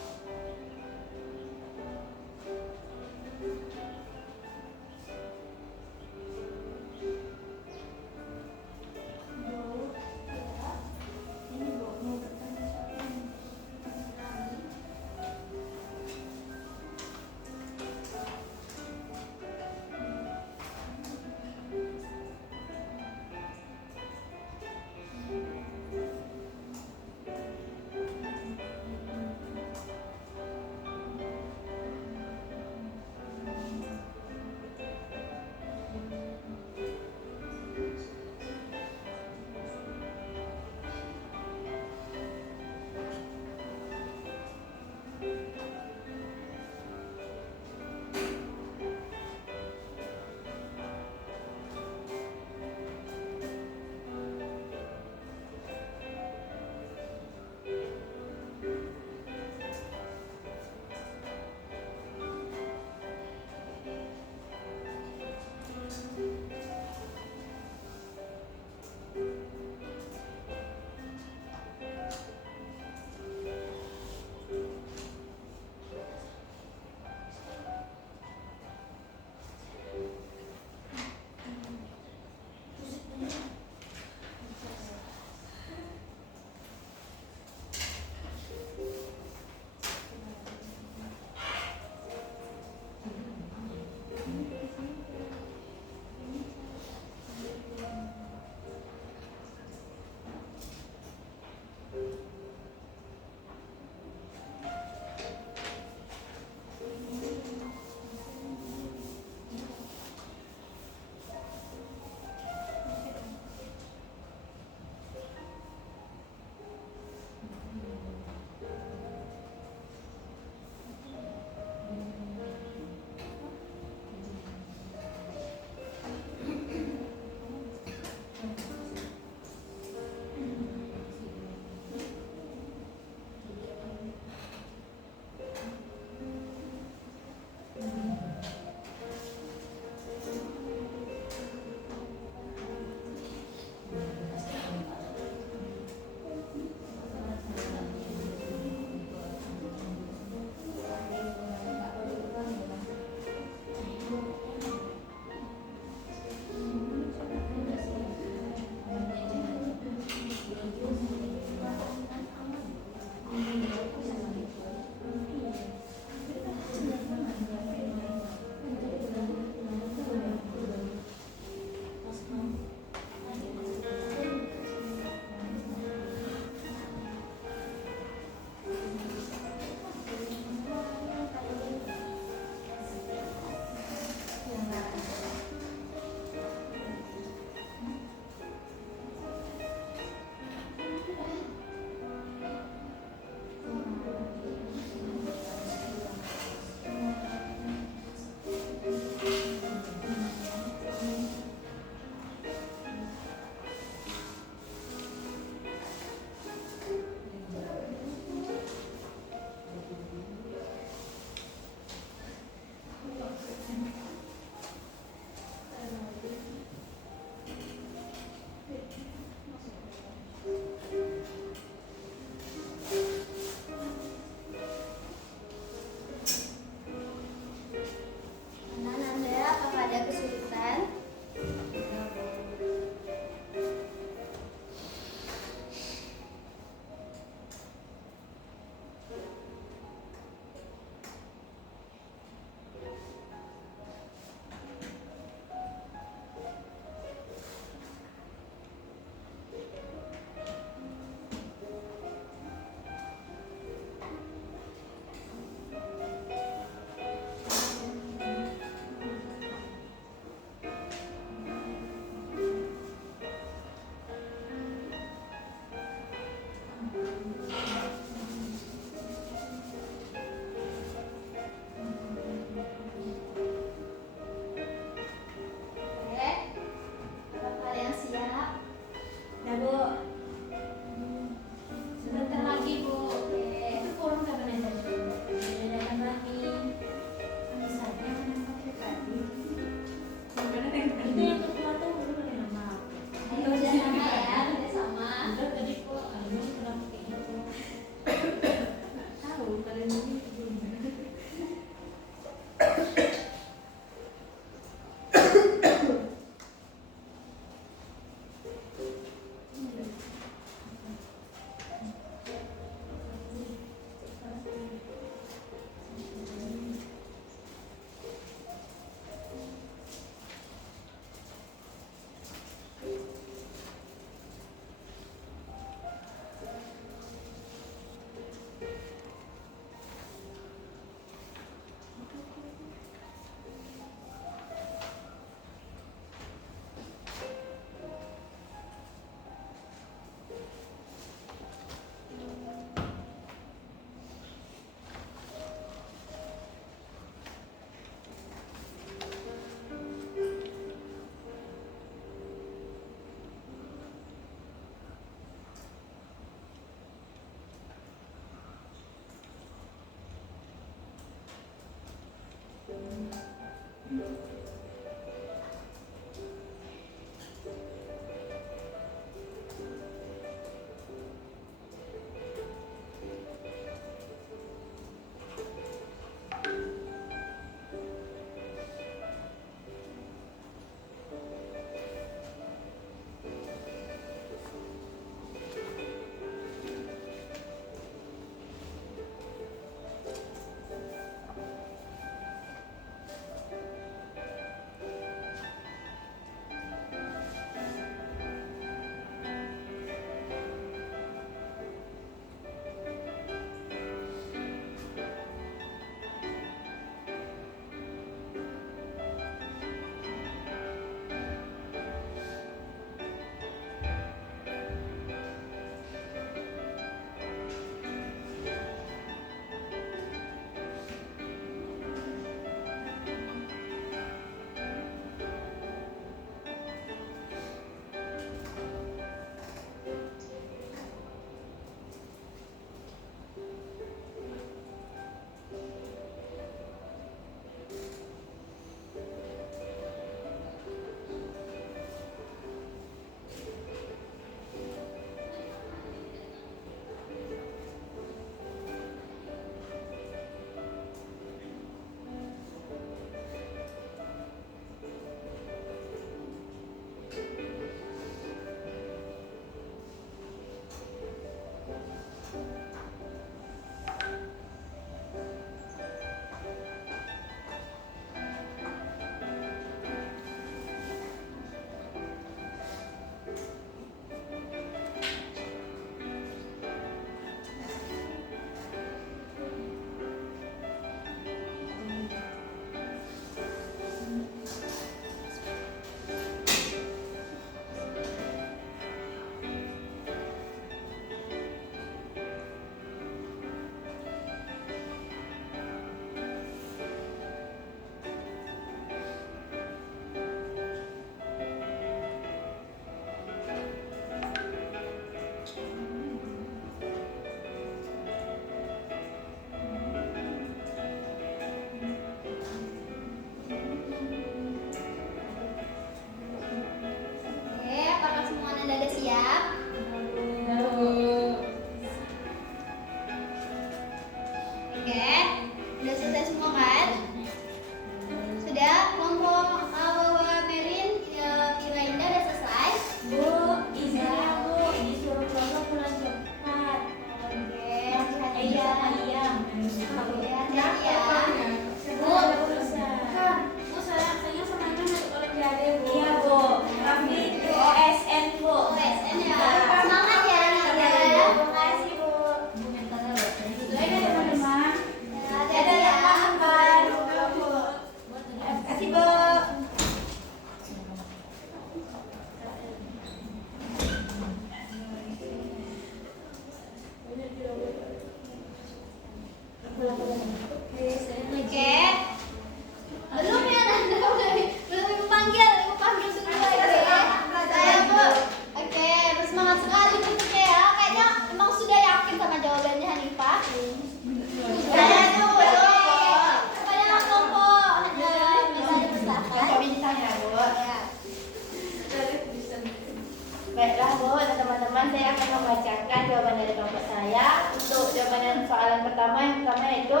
kelompok saya. Untuk jawaban soalan pertama, yang pertama yaitu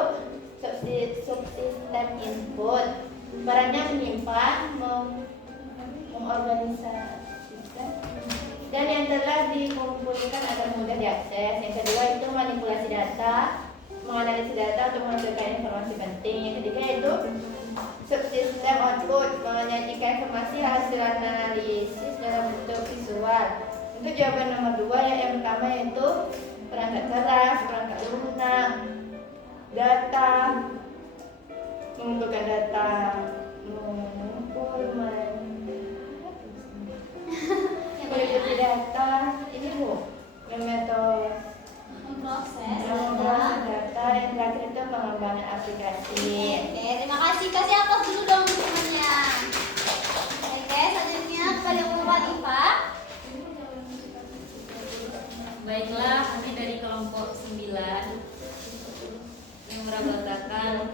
subsistem input. Perannya menyimpan, mengorganisasikan, dan yang telah dikumpulkan agar mudah diakses. Yang kedua itu manipulasi data, menganalisis data untuk menghasilkan informasi penting. Yang ketiga itu subsistem output, menyajikan informasi hasil analisis dalam bentuk visual. Untuk jawaban nomor 2 yang pertama yaitu perangkat keras, perangkat lunak, data, mengumpulkan data, mengikuti data, ini Bu, metode Memproses memproses data. data. Yang terakhir itu pengembangan aplikasi. Oke, terima kasih. Kasih aplaus dulu dong semuanya. Oke, selanjutnya kepada Bu Hanifah. Baiklah, kami dari kelompok 9 yang beranggotakan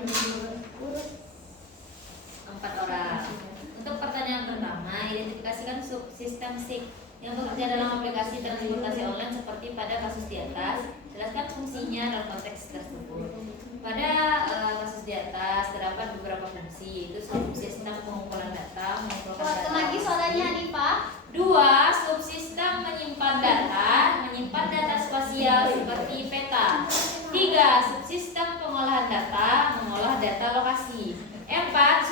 4 orang. Untuk pertanyaan pertama, identifikasikan subsistem SIG yang bekerja dalam aplikasi transportasi online seperti pada kasus di atas. Jelaskan fungsinya dalam konteks tersebut. Pada kasus di atas terdapat beberapa fungsi, yaitu subsistem pengumpulan data, mengumpulkan data. Lagi soalnya Hanifah. 2. Subsistem menyimpan data spasial seperti peta. 3. Subsistem pengolahan data, mengolah data lokasi. 4.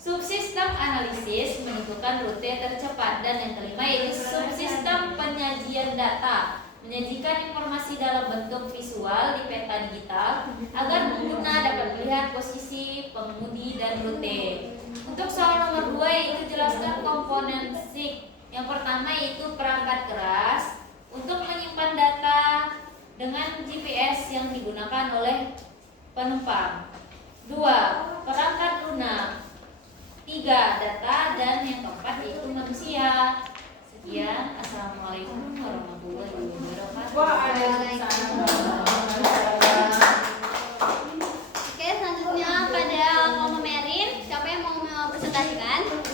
Subsistem analisis, menentukan rute tercepat. Dan yang kelima yaitu subsistem penyajian data, menyajikan informasi dalam bentuk visual di peta digital agar pengguna dapat melihat posisi pengemudi dan rute. Untuk soal nomor 2 yaitu jelaskan komponen SIG. Yang pertama yaitu perangkat keras untuk menyimpan data dengan GPS yang digunakan oleh penumpang. 2. Perangkat lunak. 3. Data. Dan yang keempat yaitu manusia. Sekian. Assalamualaikum warahmatullahi wabarakatuh. Oke, selanjutnya pada kelompok Merin. Siapa yang mau presentasikan? Oke.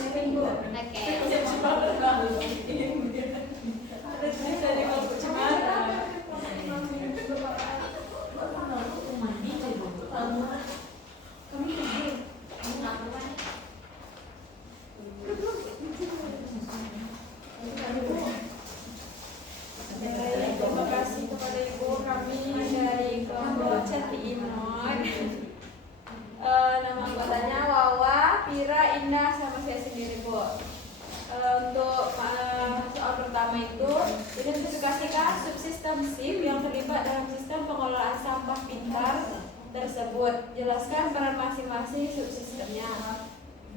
Terima kasih kepada Ibu. Kami dari kelompok Cantik Imon. Nama anggotanya Wawa, Pira, Indah, sama saya sendiri Bu. Untuk soal pertama itu identifikasikan subsistem SIP yang terlibat dalam sistem pengelolaan sampah pintar tersebut. Jelaskan peran masing-masing subsistemnya.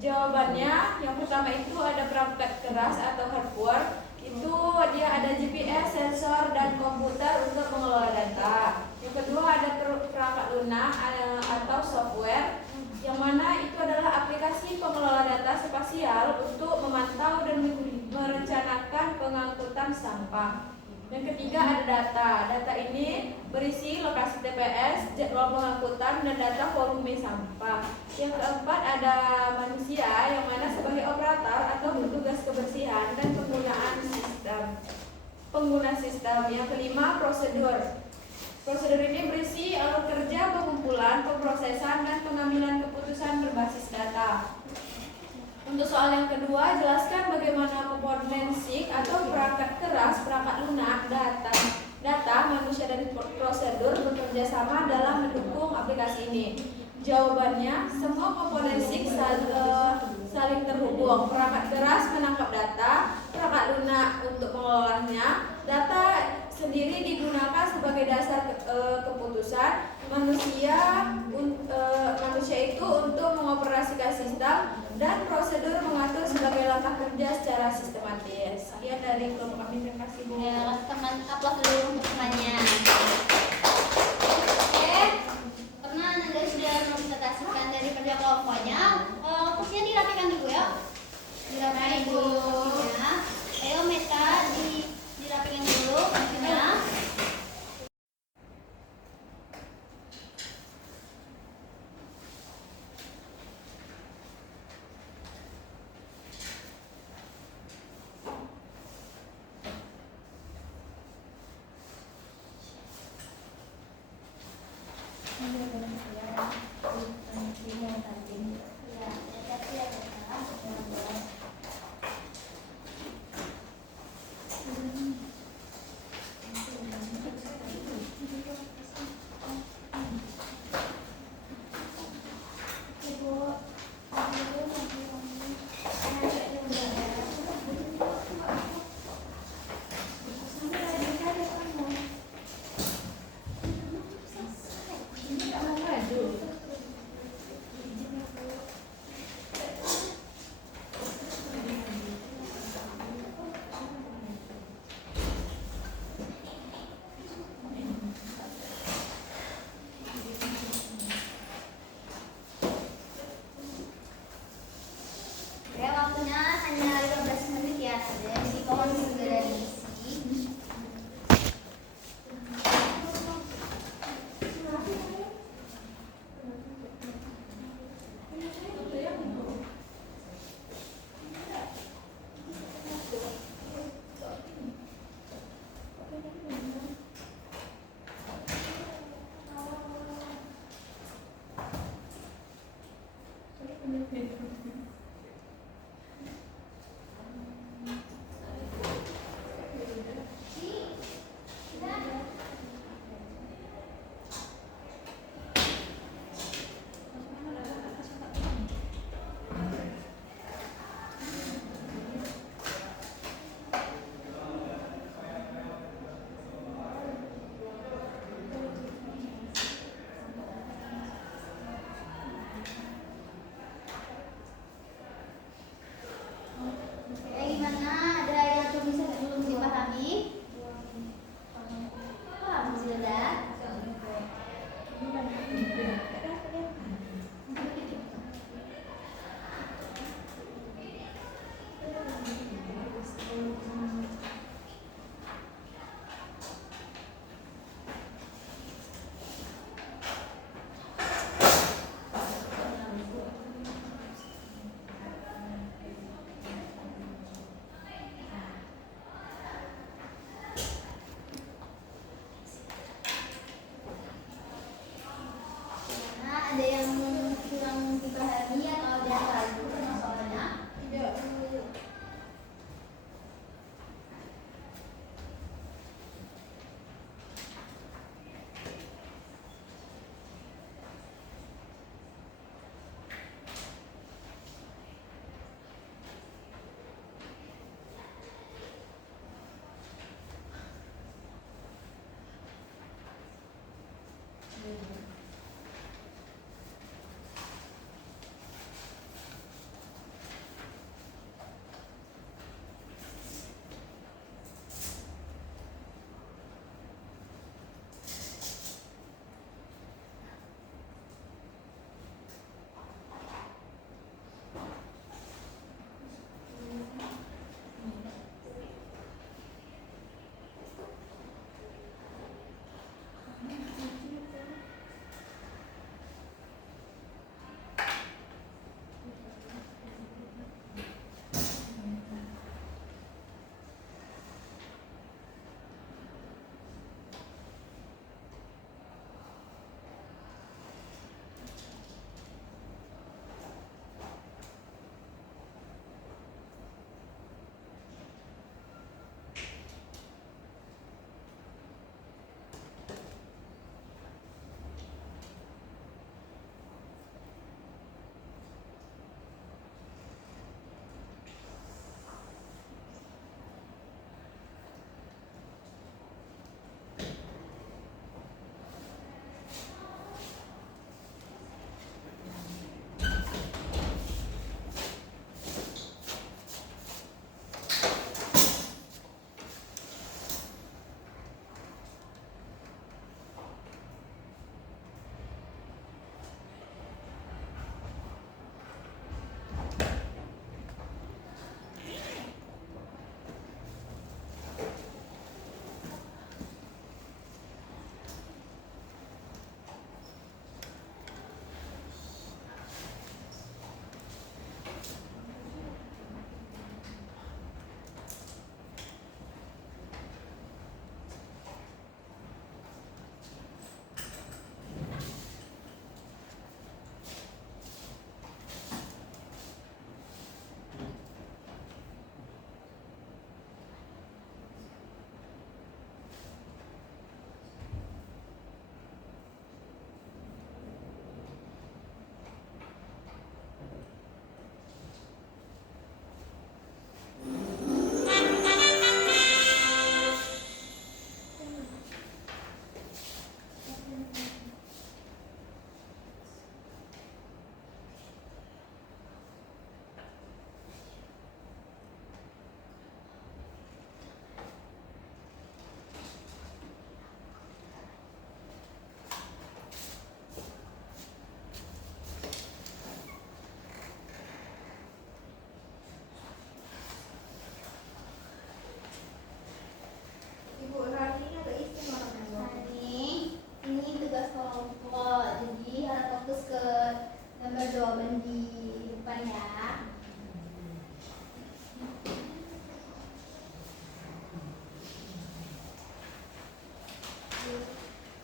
Jawabannya yang pertama itu ada perangkat keras atau hardware. Itu dia ada GPS, sensor, dan komputer untuk mengelola data. Yang kedua ada perangkat lunak atau software, yang mana itu adalah aplikasi pengelola data spasial untuk memantau dan merencanakan pengangkutan sampah. Yang ketiga ada data. Data ini berisi lokasi TPS, jadwal pengangkutan, dan data volume sampah. Yang keempat ada manusia, yang mana sebagai operator atau petugas kebersihan dan pengguna sistem. Yang kelima prosedur. Prosedur ini berisi alur kerja, pengumpulan, pemrosesan, dan pengambilan keputusan berbasis data. Untuk soal yang kedua, jelaskan bagaimana komponen SIG atau perangkat keras, perangkat lunak, data, manusia, dan prosedur bekerja sama dalam mendukung aplikasi ini. Jawabannya, semua komponen SIG saling terhubung. Perangkat keras menangkap data, perangkat lunak untuk mengelolanya, data sendiri digunakan sebagai dasar keputusan, manusia itu untuk mengoperasikan sistem, dan prosedur mengatur sebagai langkah kerja secara sistematis. Sekian dari kelompok kami. Terima kasih Bu. Ya, teman aplaus dulu untuk temannya. Oke, pernah Anda sudah mempresentasikan dari kerja kelompoknya. Kursinya dirapikan dulu ya. Dirapikan dulu. Ya. Ayo Meta dirapikan dulu kursinya.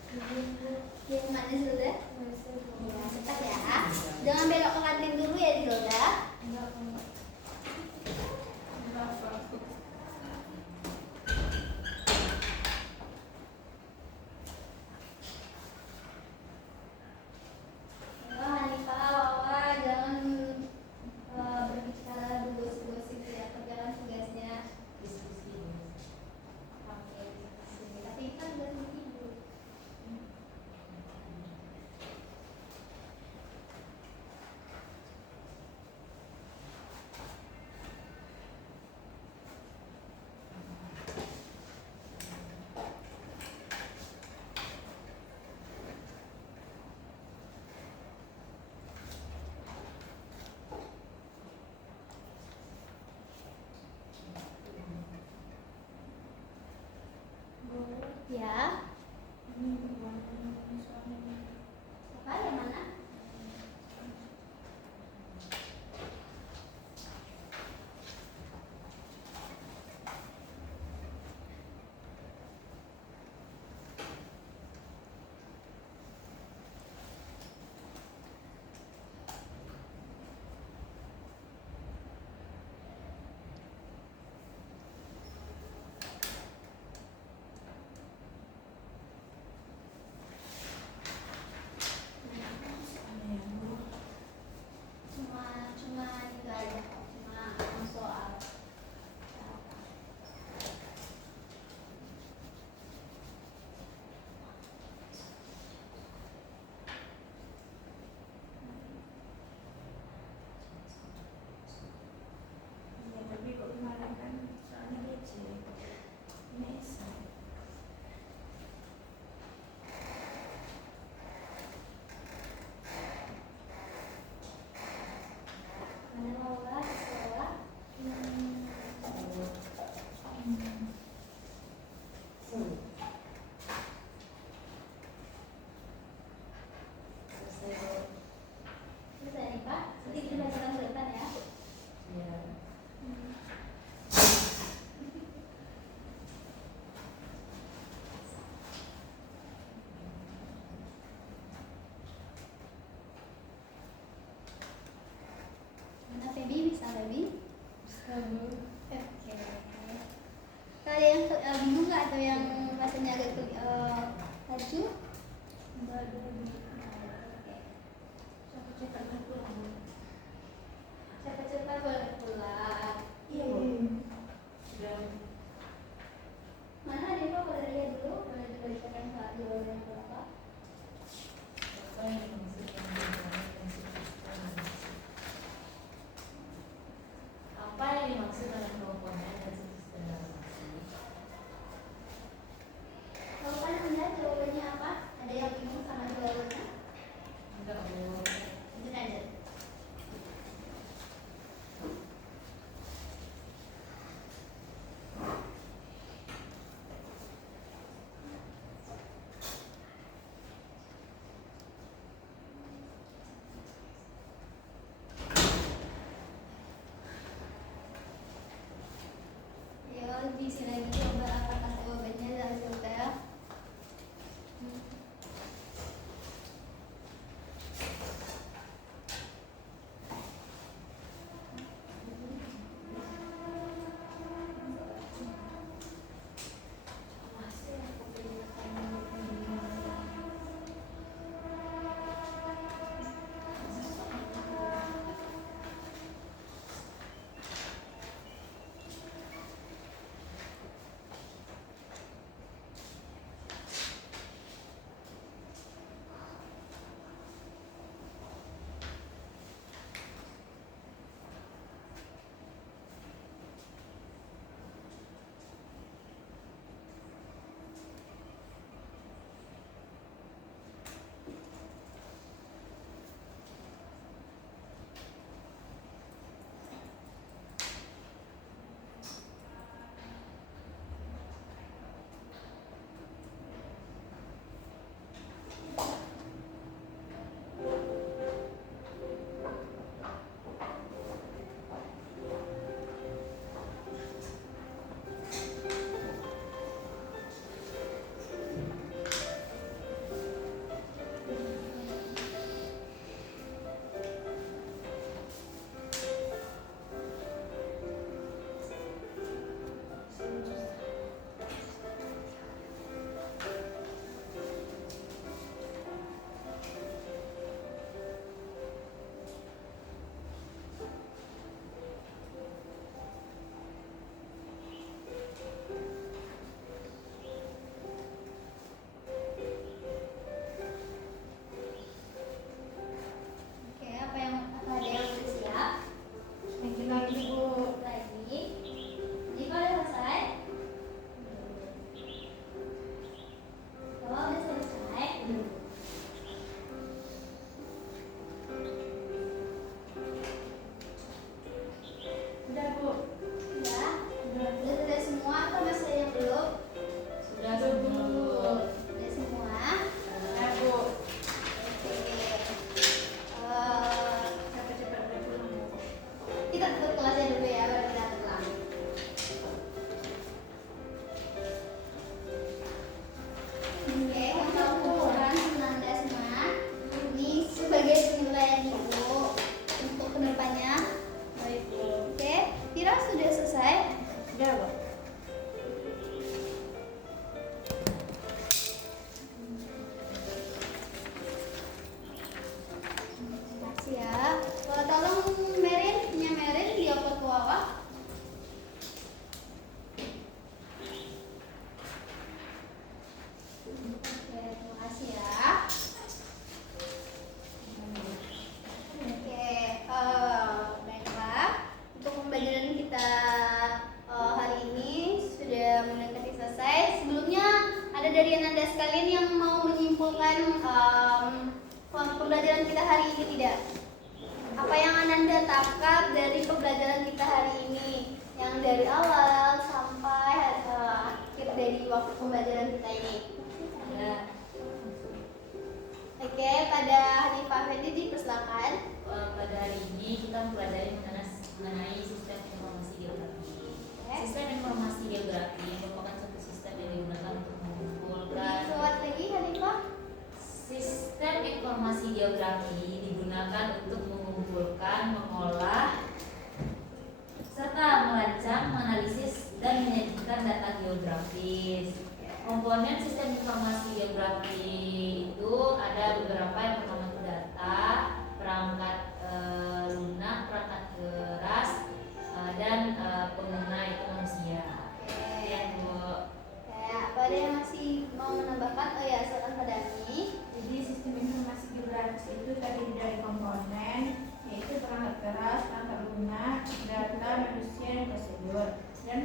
Yang mana Zilda? Ya, cepat ya. Jangan belok ke kantin dulu ya Zilda. Hanifah, Wawa, jangan berbicara bergosip-gosip ya. Kerjakan tugasnya. Oke, diskusi. Tapi kan udah tidur. Ya. Apa yang mana? Cuma itu aja, cuma soal. Ya, tapi kok kemarin kan soalnya DC. Ini esai. Mana mau lah sekolah? Selesai nih Pak. Nanti kita bacakan ke depan ya. Mana Feby, bisa Feby? Oke. Kalian yang bingung nggak atau yang rasanya agak laju? Oke. Cepat-cepat boleh pulang. Mana dia Pak? Boleh lihat dulu. Boleh dibacakan saat jawabannya berapa? Apa yang dimaksud dengan komponen dan subsisten dalam aksi? Tahu kan Anda jawabannya apa? Ada yang bingung sama jawabannya? Enggak, Bu. Lanjut aja. menyimpulkan pembelajaran kita hari ini tidak? Apa yang Ananda tangkap dari pembelajaran kita hari ini? Yang dari awal sampai akhir dari waktu pembelajaran kita ini. Ya, Oke, pada Hanifah Fendi dipersilakan. pada hari ini kita mempelajari mengenai sistem informasi geografi. Sistem informasi geografi merupakan suatu sistem yang digunakan untuk mengumpulkan. Kuat lagi Hanifah. Sistem informasi geografi digunakan untuk mengumpulkan, mengolah, serta merancang, menganalisis, dan menyajikan data geografis. Komponen sistem informasi geografi itu ada beberapa. Yang pertama itu data, perangkat lunak, perangkat keras, dan pengguna itu manusia. Yang Apa ada yang masih mau menambahkan? Oh ya, silakan pada Ami. Jadi sistem informasi geografis itu terdiri dari komponen, yaitu perangkat keras, perangkat lunak, data, manusia, dan prosedur. Dan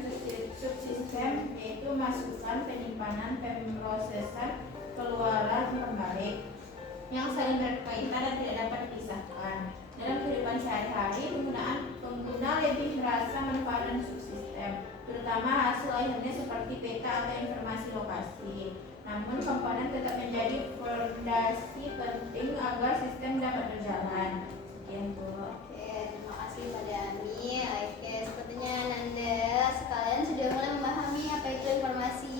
subsistem yaitu masukan, penyimpanan, pemrosesan, keluaran, pembalik yang saling berkaitan dan tidak dapat dipisahkan. Dalam kehidupan sehari-hari, pengguna lebih merasa manfaat subsistem, terutama hasil akhirnya seperti peta atau informasi lokasi. Namun komponen tetap menjadi fondasi penting agar sistem dapat berjalan. Sekian Bu. Oke, terima kasih pada Ami. Oke, sepertinya Nanda sekalian sudah mulai memahami apa itu informasi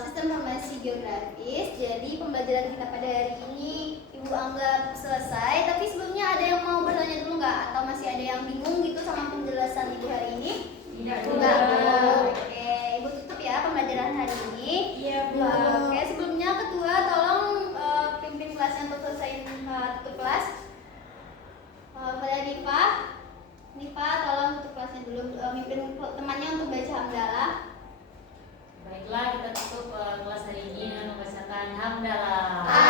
sistem informasi geografis. Jadi pembelajaran kita pada hari ini Ibu anggap selesai. Tapi sebelumnya ada yang mau bertanya dulu nggak? Atau masih ada yang bingung gitu sama penjelasan Ibu hari ini? Tidak Enggak, Bu. juga. Oke, Ibu tutup ya pembelajaran hari ini. Iya, Bu. Oke, sebelumnya Ketua tolong pimpin kelasnya untuk selesai tutup kelas. Pada Nifa tolong tutup kelasnya dulu. Pimpin temannya untuk baca hamdalah. Baiklah, kita tutup kelas hari ini dengan membacakan hamdalah.